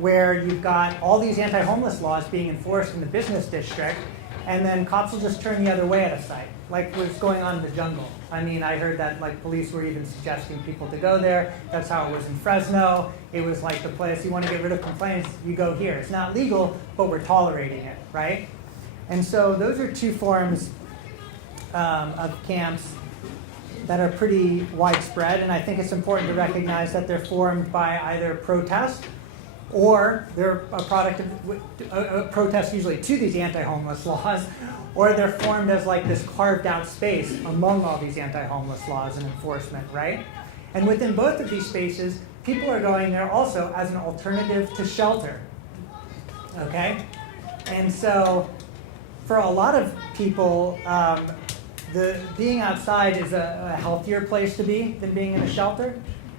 where you've got all these anti-homeless laws being enforced in the business district, and then cops will just turn the other way at a site, like what's going on in the jungle. I mean, I heard that police were even suggesting people to go there. That's how it was in Fresno. It was like the place, you want to get rid of complaints, you go here. It's not legal, but we're tolerating it, right? And so those are two forms of camps that are pretty widespread, and I think it's important to recognize that they're formed by either protest or they're a product of a protest usually to these anti-homeless laws, or they're formed as like this carved out space among all these anti-homeless laws and enforcement, right? And within both of these spaces, people are going there also as an alternative to shelter, okay? And so for a lot of people, the being outside is a healthier place to be than being in a shelter.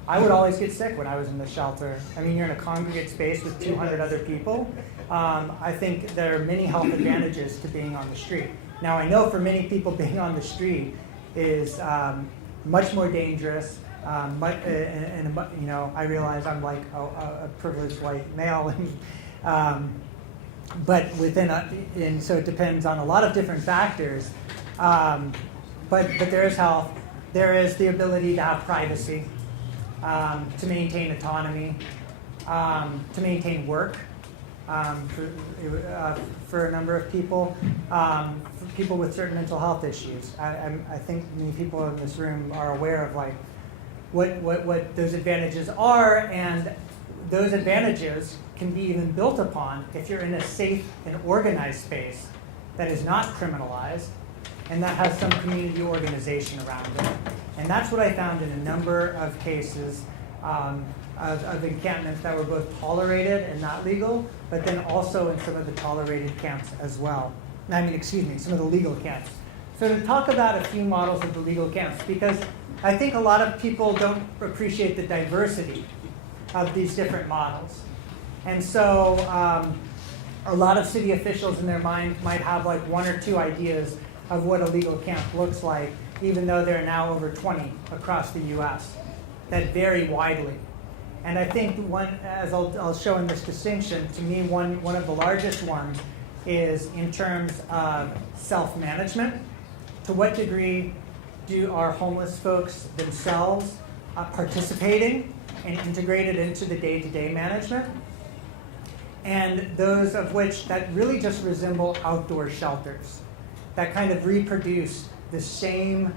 I would always get sick when I was in the shelter. I mean, you're in a congregate space with 200 other people. I think there are many health advantages to being on the street. Now, I know for many people being on the street is much more dangerous. And you know, I realize I'm like a privileged white male, but and so it depends on a lot of different factors. But there is health. There is the ability to have privacy, to maintain autonomy, to maintain work for a number of people, for people with certain mental health issues. I think many people in this room are aware of like what those advantages are, and those advantages can be even built upon if you're in a safe and organized space that is not criminalized and that has some community organization around it. And that's what I found in a number of cases of encampments that were both tolerated and not legal, but then also in some of the tolerated camps as well. I mean, excuse me, some of the legal camps. So to talk about a few models of the legal camps, because I think a lot of people don't appreciate the diversity of these different models. And so a lot of city officials in their mind might have like one or two ideas of what a legal camp looks like, even though there are now over 20 across the US that vary widely. And I think one, as I'll show in this distinction, to me one of the largest ones is in terms of self-management. To what degree are homeless folks themselves participating and integrated into the day-to-day management? And those of which that really just resemble outdoor shelters, that kind of reproduce the same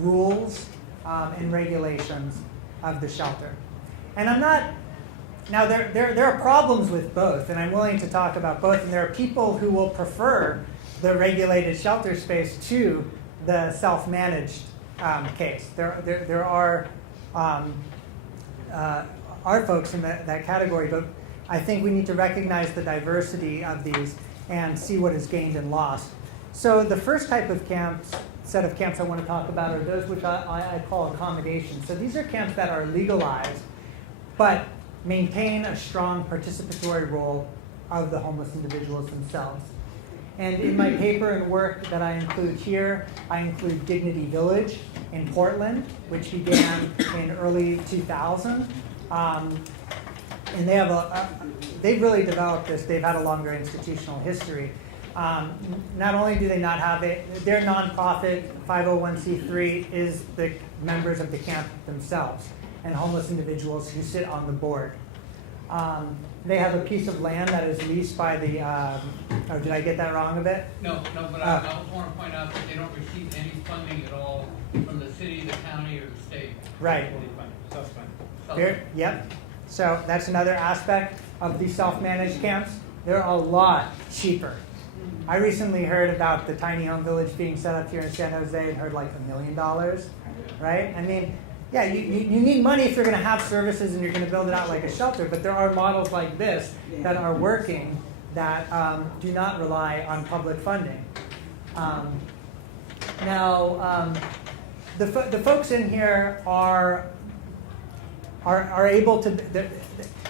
rules and regulations of the shelter. And I'm not, now there are problems with both, and I'm willing to talk about both, and there are people who will prefer the regulated shelter space to the self-managed case. There are folks in that category, but I think we need to recognize the diversity of these and see what is gained and lost. So the first type of set of camps I want to talk about are those which I call accommodations. So these are camps that are legalized, but maintain a strong participatory role of the homeless individuals themselves. And in my paper and work that I include here, I include Dignity Village in Portland, which began in early 2000. And they've really developed this. They've had a longer institutional history. Not only do they not have it, their nonprofit 501c3 is the members of the camp themselves and homeless individuals who sit on the board. They have a piece of land that is leased by the, oh, did I get that wrong a bit? No, but I also want to point out that they don't receive any funding at all from the city, the county, or the state. Right. Self-funded. Yep. So that's another aspect of these self-managed camps. They're a lot cheaper. I recently heard about the tiny home village being set up here in San Jose and heard like $1 million, right? I mean, yeah, you need money if you're going to have services and you're going to build it out like a shelter, but there are models like this that are working that do not rely on public funding. Now, the folks in here are able to.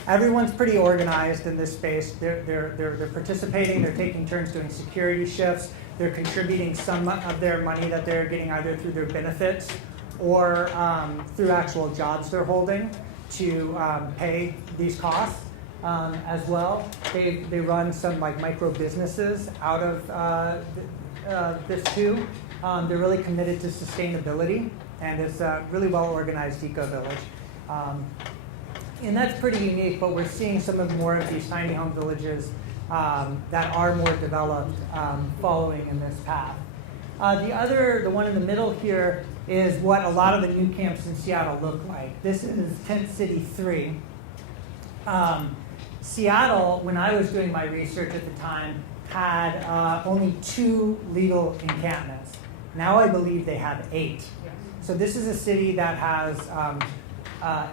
Everyone's pretty organized in this space. They're participating. They're taking turns doing security shifts. They're contributing some of their money that they're getting either through their benefits or through actual jobs they're holding to pay these costs as well. They run some like micro businesses out of this too. They're really committed to sustainability, and it's a really well organized eco-village. And that's pretty unique, but we're seeing some more of these tiny home villages that are more developed following in this path. The one in the middle here is what a lot of the new camps in Seattle look like. This is Tent City 3. Seattle, when I was doing my research at the time, had only 2 legal encampments. Now I believe they have 8. So this is a city that has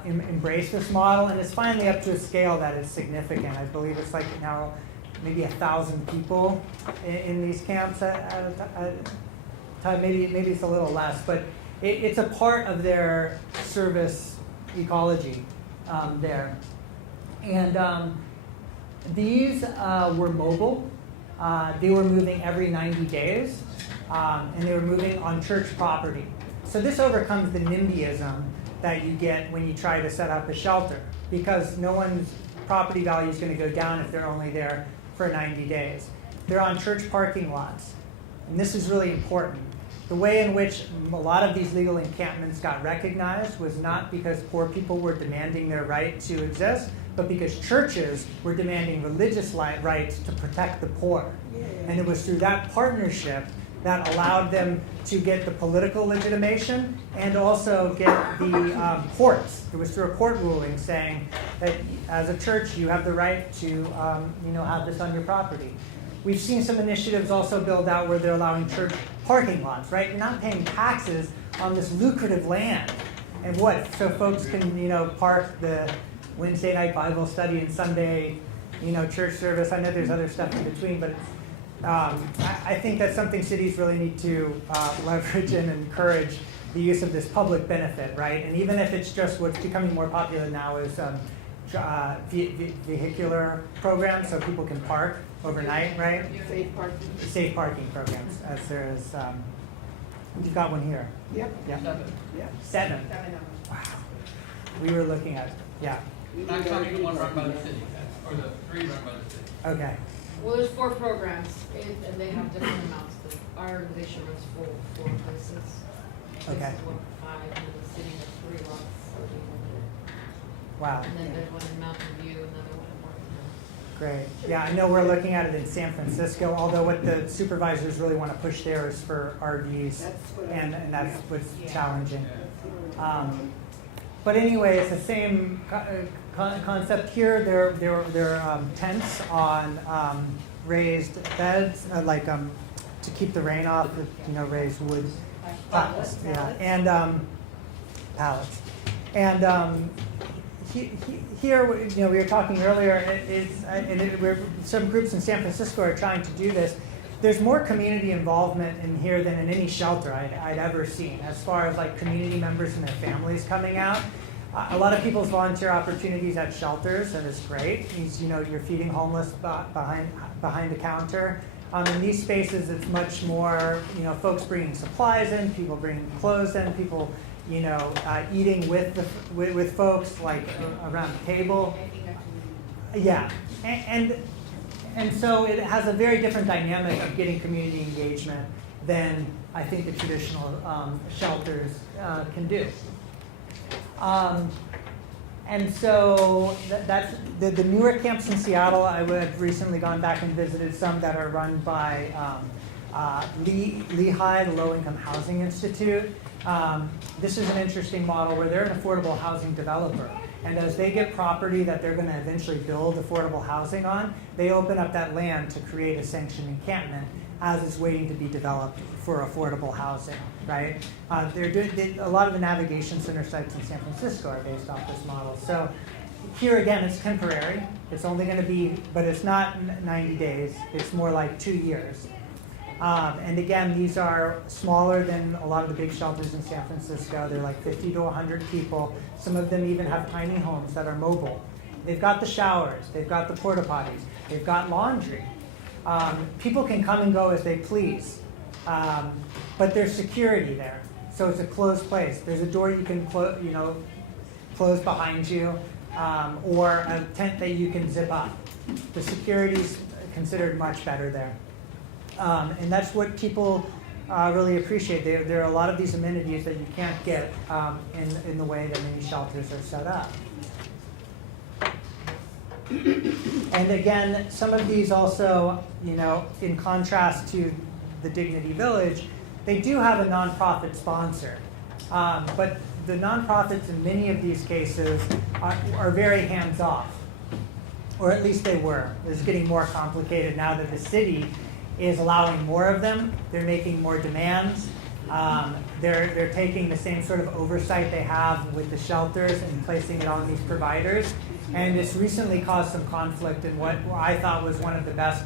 embraced this model, and it's finally up to a scale that is significant. I believe it's like now maybe 1,000 people in these camps at a time. Maybe it's a little less, but it's a part of their service ecology there. And these were mobile. They were moving every 90 days, and they were moving on church property. So this overcomes the NIMBYism that you get when you try to set up a shelter, because no one's property value is going to go down if they're only there for 90 days. They're on church parking lots, and this is really important. The way in which a lot of these legal encampments got recognized was not because poor people were demanding their right to exist, but because churches were demanding religious rights to protect the poor. And it was through that partnership that allowed them to get the political legitimation and also get the courts. It was through a court ruling saying that as a church you have the right to have this on your property. We've seen some initiatives also build out where they're allowing church parking lots, right? You're not paying taxes on this lucrative land. And what? So folks can, park the Wednesday night Bible study and Sunday, church service. I know there's other stuff in between, but I think that's something cities really need to leverage and encourage the use of this public benefit, right? And even if it's just what's becoming more popular now is vehicular programs, so people can park overnight, right? Safe parking. Safe parking programs, as there is. You've got one here. Yep. Yeah. 7. Yep. 7. 7 of them. Wow. We were looking at, yeah. Not counting the one run by the city, or the 3 run by the city. Okay. Well, there's 4 programs, and they have different amounts, but our organization runs 4 places. Okay. This is 1 5, and the city has 3 lots, so we Wow. and then there's one in Mountain View, another one in Morgantown. Great. Yeah, I know we're looking at it in San Francisco, although what the supervisors really want to push there is for RVs, That's what and that's yeah. what's Yeah. challenging. But anyway, it's the same concept here. They're tents on raised beds, to keep the rain off, raised wood pallets. Yeah, and pallets. And here, we were talking earlier. Some groups in San Francisco are trying to do this. There's more community involvement in here than in any shelter I'd ever seen, as far as like community members and their families coming out. A lot of people's volunteer opportunities at shelters, and it's great. You're feeding homeless behind the counter. In these spaces, it's much more, folks bringing supplies in, people bringing clothes in, people, eating with folks like around the table. Yeah, and so it has a very different dynamic of getting community engagement than I think the traditional shelters can do. And so that's the newer camps in Seattle. I have recently gone back and visited some that are run by Lehigh, the Low Income Housing Institute. This is an interesting model where they're an affordable housing developer. And as they get property that they're going to eventually build affordable housing on, they open up that land to create a sanctioned encampment as it's waiting to be developed for affordable housing, right? A lot of the navigation center sites in San Francisco are based off this model. So here again, it's temporary. It's only going to be, but it's not 90 days. It's more like 2 years. And again, these are smaller than a lot of the big shelters in San Francisco. They're like 50 to 100 people. Some of them even have tiny homes that are mobile. They've got the showers. They've got the porta potties. They've got laundry. People can come and go as they please. But there's security there. So it's a closed place. There's a door you can close behind you, or a tent that you can zip up. The security's considered much better there. And that's what people really appreciate. There are a lot of these amenities that you can't get in the way that many shelters are set up. And again, some of these also, in contrast to the Dignity Village, they do have a nonprofit sponsor. But the nonprofits in many of these cases are very hands-off, or at least they were. It's getting more complicated now that the city is allowing more of them. They're making more demands. They're taking the same sort of oversight they have with the shelters and placing it on these providers. And it's recently caused some conflict in what I thought was one of the best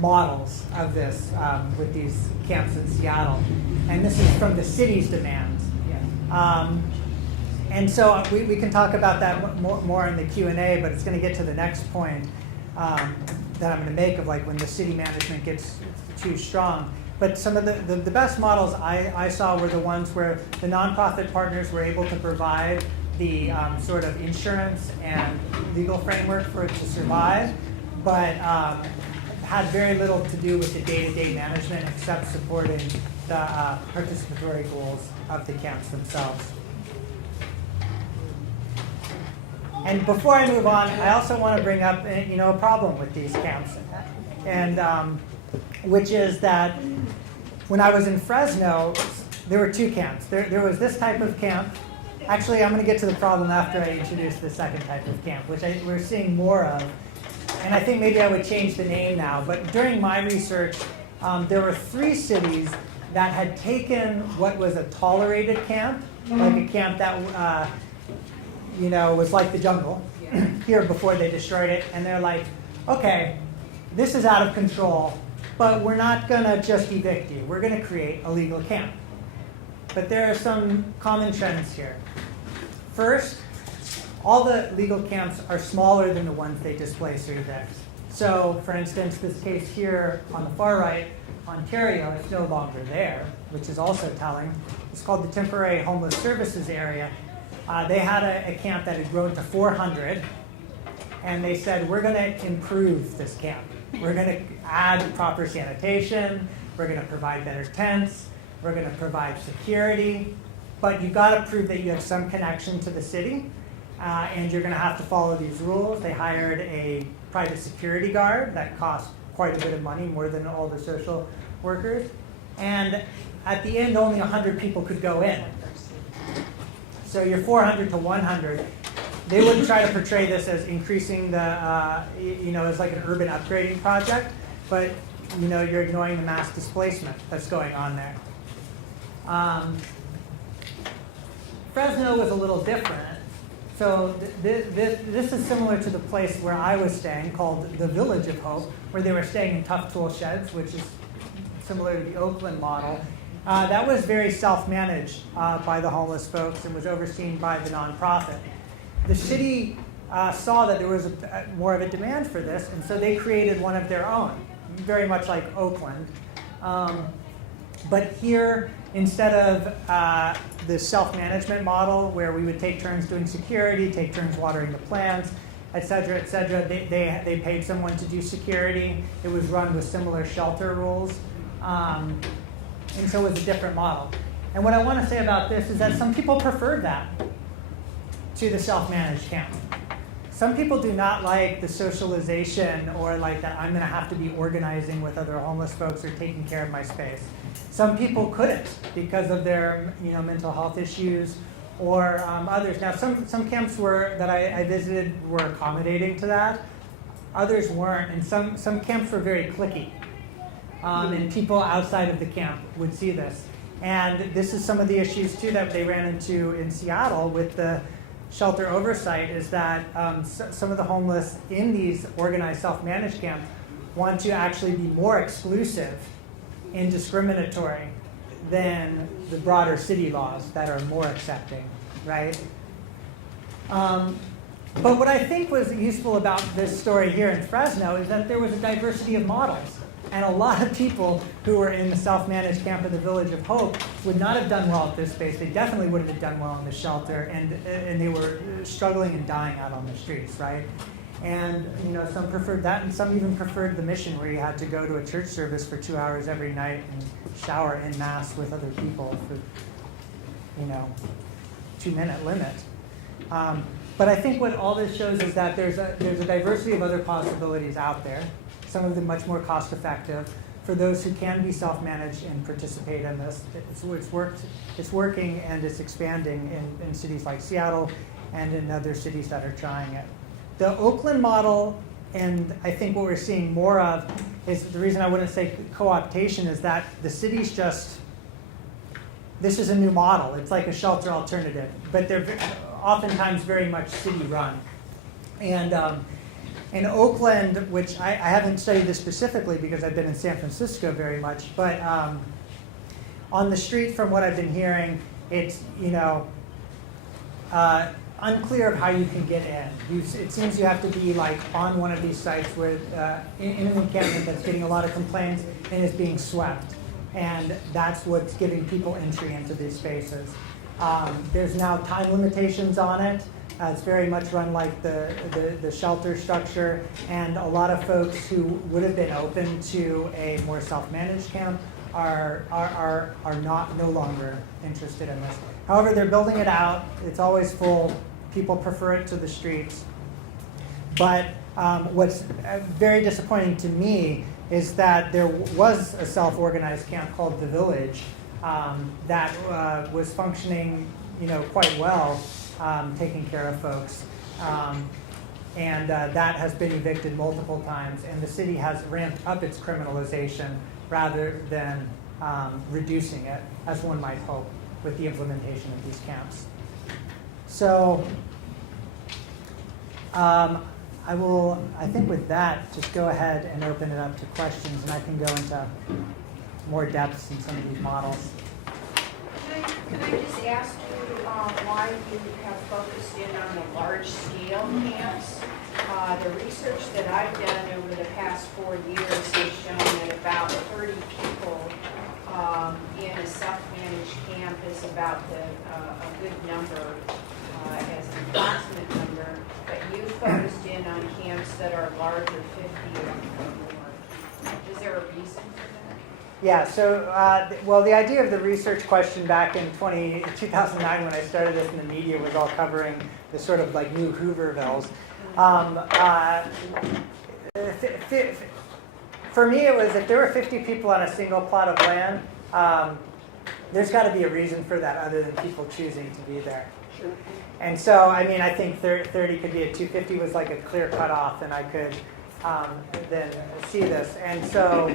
models of this with these camps in Seattle. And this is from the city's demands. And so we can talk about that more in the Q&A, but it's going to get to the next point that I'm going to make of like when the city management gets too strong. But some of the best models I saw were the ones where the nonprofit partners were able to provide the sort of insurance and legal framework for it to survive, but had very little to do with the day-to-day management except supporting the participatory goals of the camps themselves. And before I move on, I also want to bring up a problem with these camps, and which is that when I was in Fresno, there were two camps. There was this type of camp. Actually, I'm going to get to the problem after I introduce the second type of camp, which we're seeing more of. And I think maybe I would change the name now. But during my research, there were 3 cities that had taken what was a tolerated camp, like a camp that was like the jungle here before they destroyed it. And they're like, okay, this is out of control, but we're not going to just evict you. We're going to create a legal camp. But there are some common trends here. First, all the legal camps are smaller than the ones they displace or evict. So, for instance, this case here on the far right, Ontario, is no longer there, which is also telling. It's called the Temporary Homeless Services Area. They had a camp that had grown to 400, and they said, we're going to improve this camp. We're going to add proper sanitation. We're going to provide better tents. We're going to provide security. But you've got to prove that you have some connection to the city, and you're going to have to follow these rules. They hired a private security guard that cost quite a bit of money, more than all the social workers. And at the end, only 100 people could go in. So you're 400 to 100. They wouldn't try to portray this as increasing the, as like an urban upgrading project, but you're ignoring the mass displacement that's going on there. Fresno was a little different. So this is similar to the place where I was staying, called the Village of Hope, where they were staying in tough tool sheds, which is similar to the Oakland model. That was very self-managed by the homeless folks and was overseen by the nonprofit. The city saw that there was more of a demand for this, and so they created one of their own, very much like Oakland. But here, instead of the self-management model where we would take turns doing security, take turns watering the plants, et cetera, they paid someone to do security. It was run with similar shelter rules. And so it was a different model. And what I want to say about this is that some people preferred that to the self-managed camp. Some people do not like the socialization or like that I'm going to have to be organizing with other homeless folks or taking care of my space. Some people couldn't because of their mental health issues or others. Now, some camps that I visited were accommodating to that. Others weren't, and some camps were very cliquey. And people outside of the camp would see this. And this is some of the issues, too, that they ran into in Seattle with the shelter oversight, is that some of the homeless in these organized self-managed camps want to actually be more exclusive and discriminatory than the broader city laws that are more accepting, right? But what I think was useful about this story here in Fresno is that there was a diversity of models. And a lot of people who were in the self-managed camp of the Village of Hope would not have done well at this space. They definitely wouldn't have done well in the shelter, and they were struggling and dying out on the streets, right? And some preferred that, and some even preferred the mission where you had to go to a church service for 2 hours every night and shower en masse with other people for 2-minute limit. But I think what all this shows is that there's a diversity of other possibilities out there, some of them much more cost effective. For those who can be self-managed and participate in this, it's working and it's expanding in cities like Seattle and in other cities that are trying it. The Oakland model, and I think what we're seeing more of, is the reason I wouldn't say co-optation is that the city's just, this is a new model. It's like a shelter alternative, but they're oftentimes very much city-run. And in Oakland, which I haven't studied this specifically because I've been in San Francisco very much, but on the street, from what I've been hearing, it's unclear of how you can get in. It seems you have to be like on one of these sites where in an encampment that's getting a lot of complaints and is being swept, and that's what's giving people entry into these spaces. There's now time limitations on it. It's very much run like the shelter structure, and a lot of folks who would have been open to a more self-managed camp are no longer interested in this. However, they're building it out. It's always full. People prefer it to the streets. But what's very disappointing to me is that there was a self-organized camp called The Village that was functioning, quite well, taking care of folks. And that has been evicted multiple times, and the city has ramped up its criminalization rather than reducing it, as one might hope, with the implementation of these camps. So I think with that, just go ahead and open it up to questions, and I can go into more depths in some of these models. Can I just ask you why you have focused in on the large-scale camps? The research that I've done over the past 4 years has shown that about 30 people in a self-managed camp is about a good number as an approximate number, but you focused in on camps that are larger, 50 or more. Is there a reason for that? Yeah, so, the idea of the research question back in 2009 when I started this in the media was all covering the sort of like new Hoovervilles. For me, it was if there were 50 people on a single plot of land, there's got to be a reason for that other than people choosing to be there. And so, I think 30 could be a 250 was like a clear cutoff, and I could then see this. And so,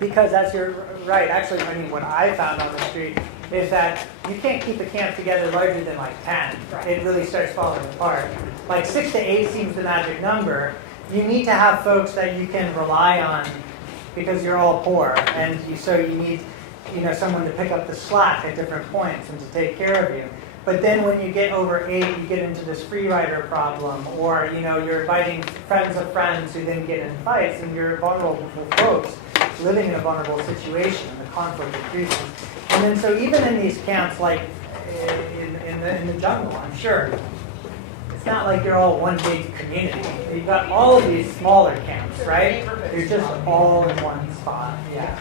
because as you're right, actually, what I found on the street is that you can't keep a camp together larger than like 10. Right. It really starts falling apart. Like 6 to 8 seems the magic number. You need to have folks that you can rely on because you're all poor, and so you need someone to pick up the slack at different points and to take care of you. But then when you get over 8, you get into this free rider problem, or you're inviting friends of friends who then get in fights, and you're vulnerable folks living in a vulnerable situation, and the conflict increases. And then so even in these camps, like in the jungle, I'm sure, it's not like you're all one big community. You've got all of these smaller camps, right? You're just all in one spot. Yeah.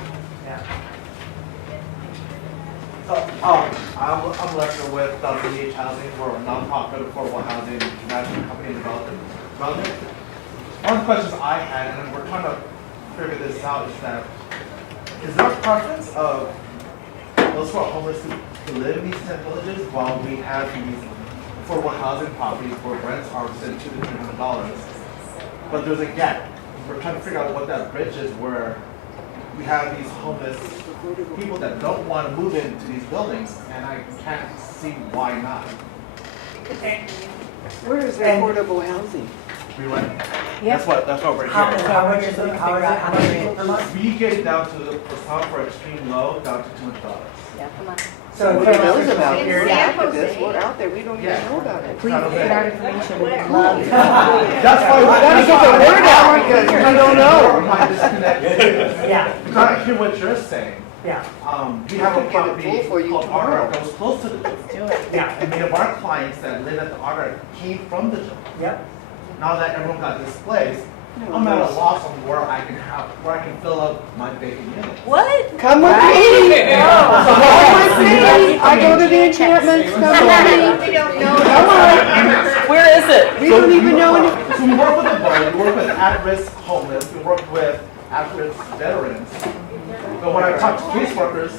I'm Lester with WH Housing. We're a nonprofit affordable housing management company development. One of the questions I had, and we're trying to figure this out, is there a preference of those who are homeless to live in these tent villages while we have these affordable housing properties where rents are within $200 to $300, but there's a gap. We're trying to figure out what that bridge is where we have these homeless people that don't want to move into these buildings, and I can't see why not. Where is the affordable housing? We rent. That's what we're here. How much is it per month? We get it down to the top for extreme low, down to $200. Yeah, come on. So Who knows about In it? San Activists, Jose. we're out there, we don't even know about it. Please get out information. We'd That's love why we gotta get the word out because we don't know. My disconnect. Yeah. I'm trying to hear what you're saying. Yeah. We have a We'll get a property tool for you called tomorrow. Art that was close to the jungle. Yeah. And many of our clients that live at the Art came from the jungle. Yep. Now that everyone got displaced, I'm at a loss on where I can fill up my vacant unit. What? Come with me. Come with me. I go to the encampments, come with me. We don't know. Come on. Where is it? We don't even know any. So we work with the board, we work with at-risk homeless, we work with at-risk veterans. But when I talk to caseworkers,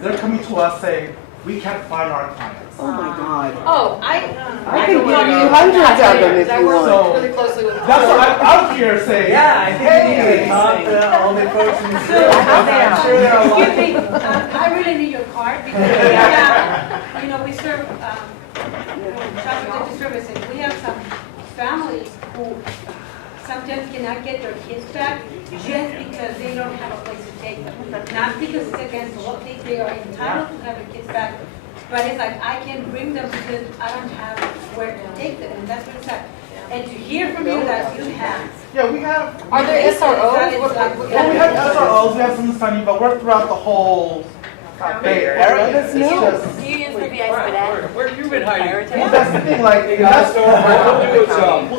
they're coming to us saying, we can't find our clients. Oh my God. Oh, I can give you hundreds of them if you want. So, really closely with. that's what I'm out here saying. Yeah, I think we need to talk to all the folks in the city. I'm sure there are a lot. Excuse me, I really need your card because we have, you know, we serve, child protective services. We have some families who sometimes cannot get their kids back just because they don't have a place to take them. Not because it's against the law, they are entitled to have their kids back, but it's like, I can bring them because I don't have where to take them, and that's what it's like. And to hear from you that you have. Yeah, we have. Are there SROs? Well, we have SROs, we have some funding, but we're throughout the whole Bay Area. It's just, Unions would be nice for that. Where you been hiding? well, that's the thing, like, Hey guys, so what we'll do is,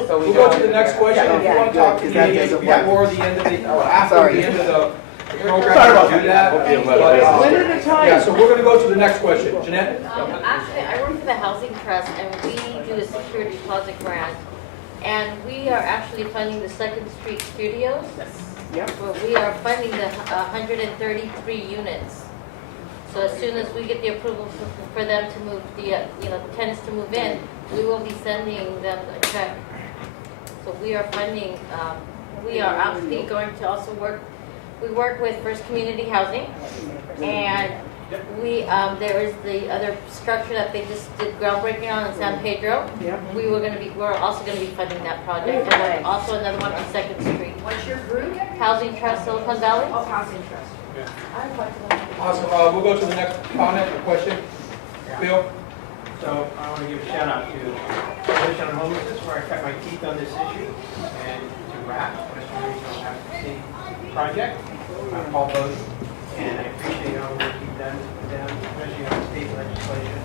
we'll go to the next question. If you Yeah. want to talk to me before the end of the, or after Sorry. the end of the program, Sorry about we'll do that. One at a time. Yeah, so we're gonna go to the next question. Jeanette? Actually, I work for the Housing Trust and we do a security deposit grant. And we are actually funding the Second Street Studios. Yep. Where we are funding the 133 units. So as soon as we get the approval for them to move, the tenants to move in, we will be sending them a check. So we are funding, we are actually going to also we work with First Community Housing. And there is the other structure that they just did groundbreaking on in San Pedro. Yep. We're also going to be funding that project. And then also another one on 2nd Street. What's your group? Housing Trust, Silicon Valley. Oh, Housing Trust. Awesome, we'll go to the next comment or question. Bill? So I want to give a shout out to Coalition on Homelessness, where I cut my teeth on this issue, and to RAP, Western Regional Advocacy Project, Paul Bowden, and I appreciate all the work you've done with them, especially on state legislation.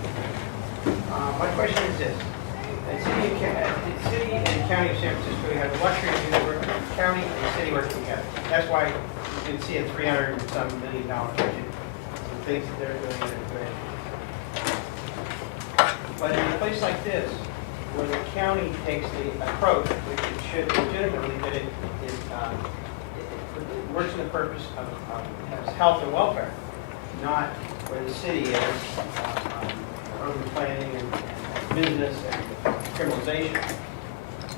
My question is this: the city and the county of San Francisco have the luxury of doing work, county and city work together. That's why you can see a $300 and some million budget. The things that they're doing are great. But in a place like this, where the county takes the approach, which it should legitimately, that it works in the purpose of health and welfare, not where the city is urban planning and business and criminalization.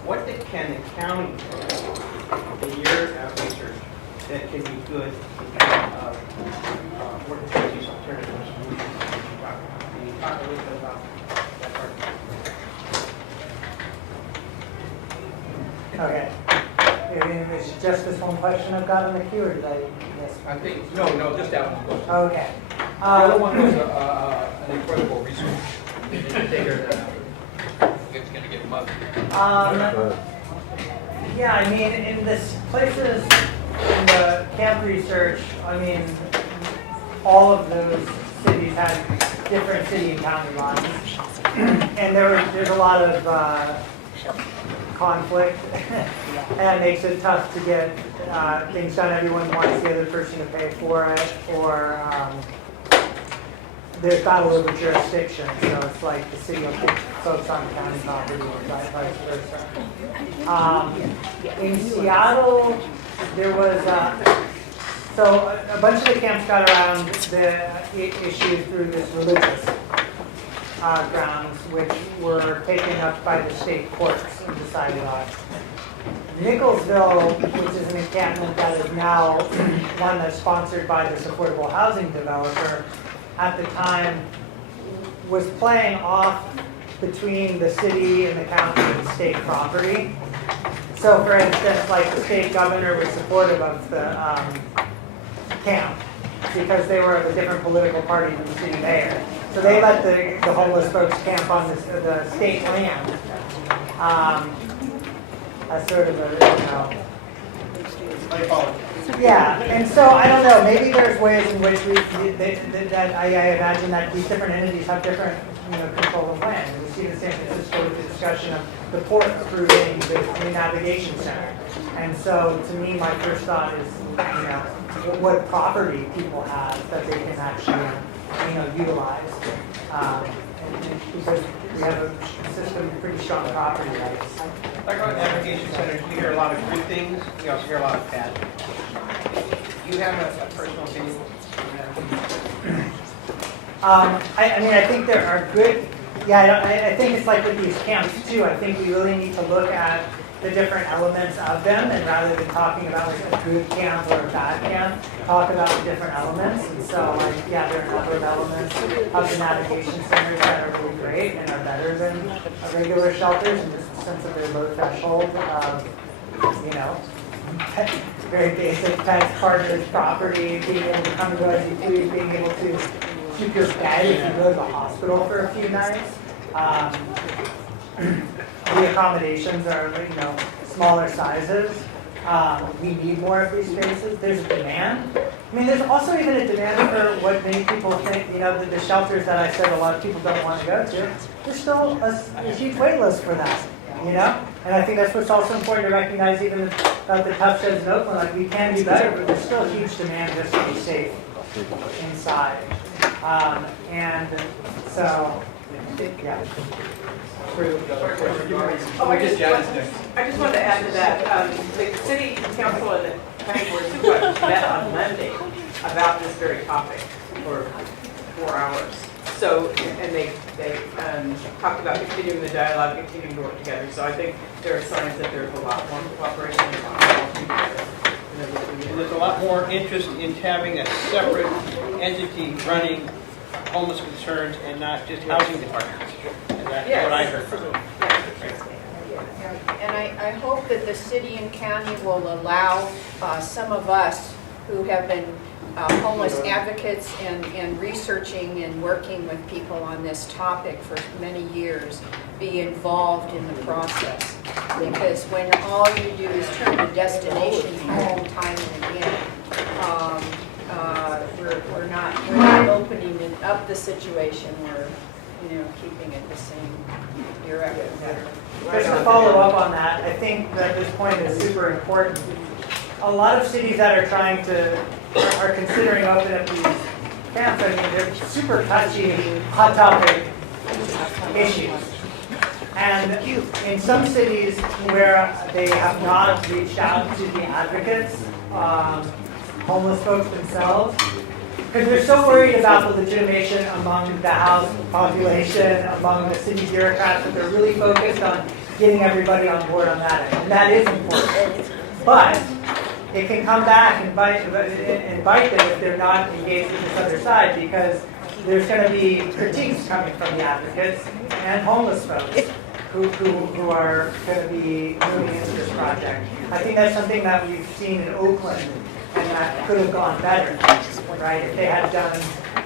What can the county do in your research that can be good in terms of working towards these alternative solutions that you talk about? Can you talk a little bit about that part? Okay. Is it just this one question I've got on the queue, or did I miss? I think, no, just that one question. Okay. The other one was an incredible research. Take care of that. It's gonna get mugged. Yeah, I mean, in this places, in the camp research, I mean, all of those cities had different city and county lines. And there's a lot of conflict, and it makes it tough to get things done. Everyone wants the other person to pay for it, or there's battle over jurisdiction, so it's like the city will put folks on county property or vice versa. In Seattle, there was, so a bunch of the camps got around the issue through this religious grounds, which were taken up by the state courts and decided on. Nicholsville, which is an encampment that is now one that's sponsored by this affordable housing developer, at the time was playing off between the city and the county and state property. So for instance, like the state governor was supportive of the camp because they were of a different political party than the city mayor. So they let the homeless folks camp on the state land. As sort of a, yeah, and so I don't know, maybe there's ways in which that I imagine that these different entities have different, control of land. And we see the San Francisco with the discussion of the port approving the navigation center. And so to me, my first thought is, what property people have that they can actually, utilize. because we have a system of pretty strong property rights. Like on navigation centers, we hear a lot of good things, we also hear a lot of bad things. Do you have a personal opinion? I mean, I think there are good, yeah, I think it's like with these camps too. I think we really need to look at the different elements of them, and rather than talking about like a good camp or a bad camp, talk about the different elements. And so, like, yeah, there are a number of elements of the navigation centers that are really great and are better than regular shelters in just the sense of their low threshold of, you know, very basic pets, partners, property, being able to come and go as you please, being able to keep your bed if you go to the hospital for a few nights. The accommodations are, you know, smaller sizes. We need more of these spaces. There's a demand. I mean, there's also even a demand for what many people think, you know, the shelters that I said a lot of people don't want to go to. There's still a huge wait list for that, you know? And I think that's what's also important to recognize even about the tough sheds in Oakland. Like, we can do better, but there's still a huge demand just to be safe inside. And so, yeah. I just wanted to add to that. The city council and the planning board supervisors met on Monday about this very topic for 4 hours. So, and they talked about continuing the dialogue, continuing to work together. So I think there are signs that there's a lot more cooperation and a lot more working together. And there's a lot more interest in having a separate entity running homeless concerns and not just housing departments. And that's what I heard from them. And I hope that the city and county will allow some of us who have been homeless advocates and researching and working with people on this topic for many years be involved in the process. Because when all you do is turn the destination home time and again, we're not opening up the situation. We're, you know, keeping it the same direction. Just to follow up on that, I think that this point is super important. A lot of cities that are trying to, are considering opening up these camps, I mean, they're super touchy, hot topic issues. And in some cities where they have not reached out to the advocates, homeless folks themselves, because they're so worried about the legitimation among the house population, among the city bureaucrats, that they're really focused on getting everybody on board on that end. And that is important. But it can come back and bite them if they're not engaged with this other side, because there's going to be critiques coming from the advocates and homeless folks who are going to be moving into this project. I think that's something that we've seen in Oakland, and that could have gone better, right? If they had done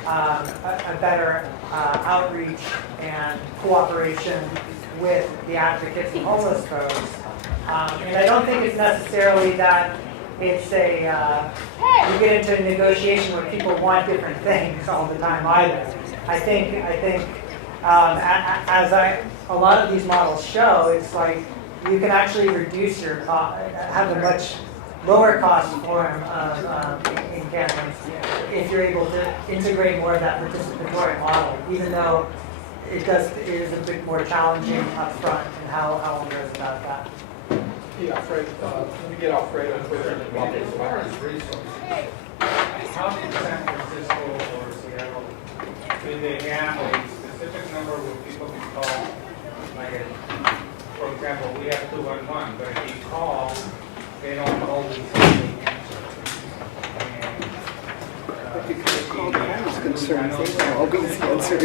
a better outreach and cooperation with the advocates and homeless folks. And I don't think it's necessarily that it's you get into a negotiation where people want different things all the time either. I think as a lot of these models show, it's like you can actually reduce your cost, have a much lower cost form of encampments if you're able to integrate more of that participatory model, even though it is a bit more challenging up front, and how one goes about that. Yeah, Fred, let me get off Fred on Twitter. As far as resources, how in San Francisco or Seattle do they have a specific number where people can call? Like, for example, we have 211, but if you call, they don't always answer. But because you call the homeless concerns, they will always answer.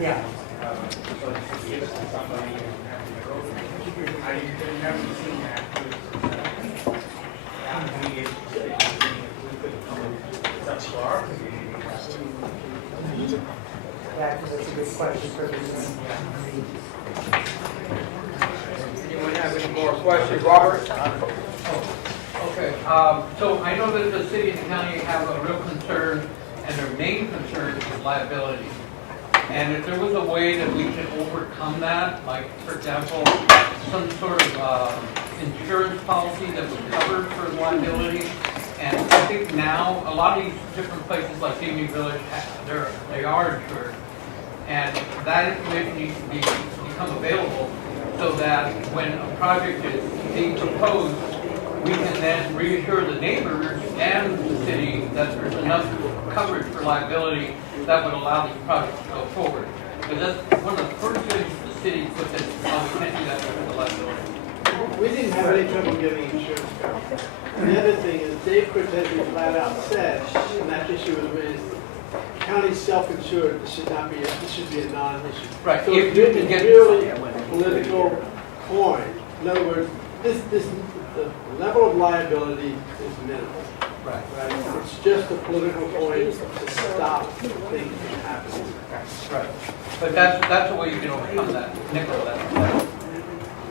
Yeah. Yeah, because that's a good question for this. Anyone have any more questions? Robert? Okay, so I know that the city and the county have a real concern, and their main concern is liability. And if there was a way that we could overcome that, like, for example, some sort of insurance policy that would cover for liability, And I think now, a lot of these different places like Senior Village, they are insured. And that information needs to become available so that when a project is being proposed, we can then reassure the neighbors and the city that there's enough coverage for liability that would allow these projects to go forward. Because that's one of the first things the city puts in, oh, we can't do that because of liability. We didn't have any trouble getting insurance coverage. And the other thing is Dave Cortese flat out said, and that issue was raised, county self-insured, this should be a non-issue. Right. So If it's you can get- really political coin. In other words, the level of liability is minimal. Right. Right? It's just a political coin to stop things from happening. Right. But that's the way you can overcome that nickel, that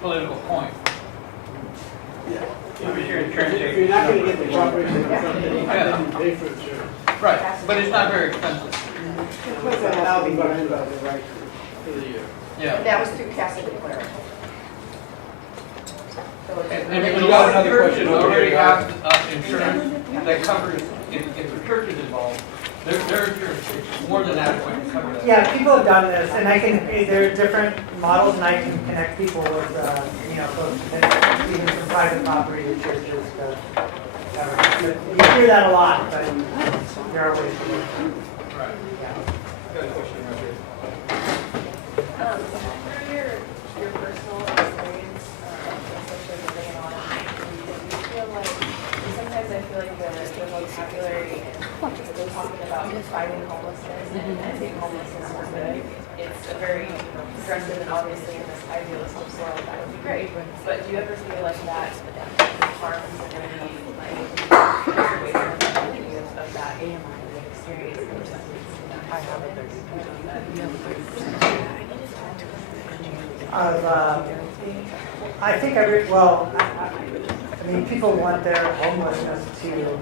political point. If your insurance If you're not gonna get the cooperation from somebody, Yeah. then you pay for insurance. Right, but it's not very expensive. It's $1,000 for the year. Yeah. And that was through Casa de Clara. And We got another question over already here, have insurance that covers, if the church is involved, their insurance is more than adequate to cover that. Yeah, people have done this, and I can, there are different models, and I can connect people with, folks that even from private property to churches to, whatever. You hear that a lot, but there are ways to do it. Right. Got a question right here. Through your personal experience, especially living in Austin, do you feel like, sometimes I feel like the vocabulary and people talking about fighting homelessness and being homelessness for good, it's a very progressive and obviously in this idealistic world, that would be great. But do you ever feel like that harms and any ways of that experience? I think I mean, people want their homelessness to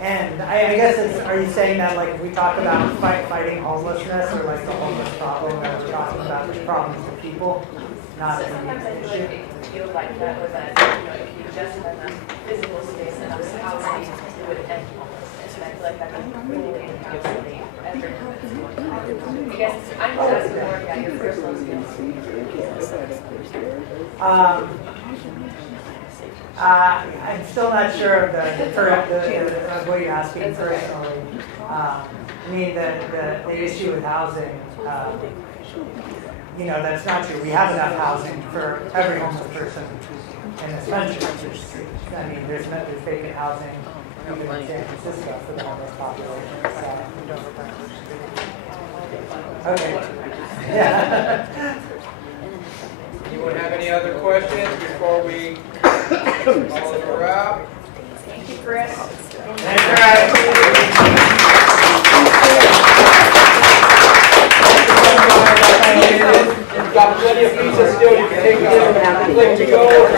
end. I guess are you saying that like if we talk about fighting homelessness or like the homeless problem, that we're talking about the problems of people, not So sometimes I feel like it feels like that was that, if you just had enough physical space, enough housing, it would end homelessness. And I feel like that can really encapsulate everything that's going on. I guess I'm just asking more, your personal experience. I'm still not sure of of what you're asking personally. I mean, the issue with housing, that's not true. We have enough housing for every homeless person in this country. I mean, there's vacant housing even in San Francisco for the homeless population. So. Okay. Yeah. Anyone have any other questions before we call it a wrap? Thank you, Chris. Thanks, guys. You've got plenty of pizza still, you can take a click to go.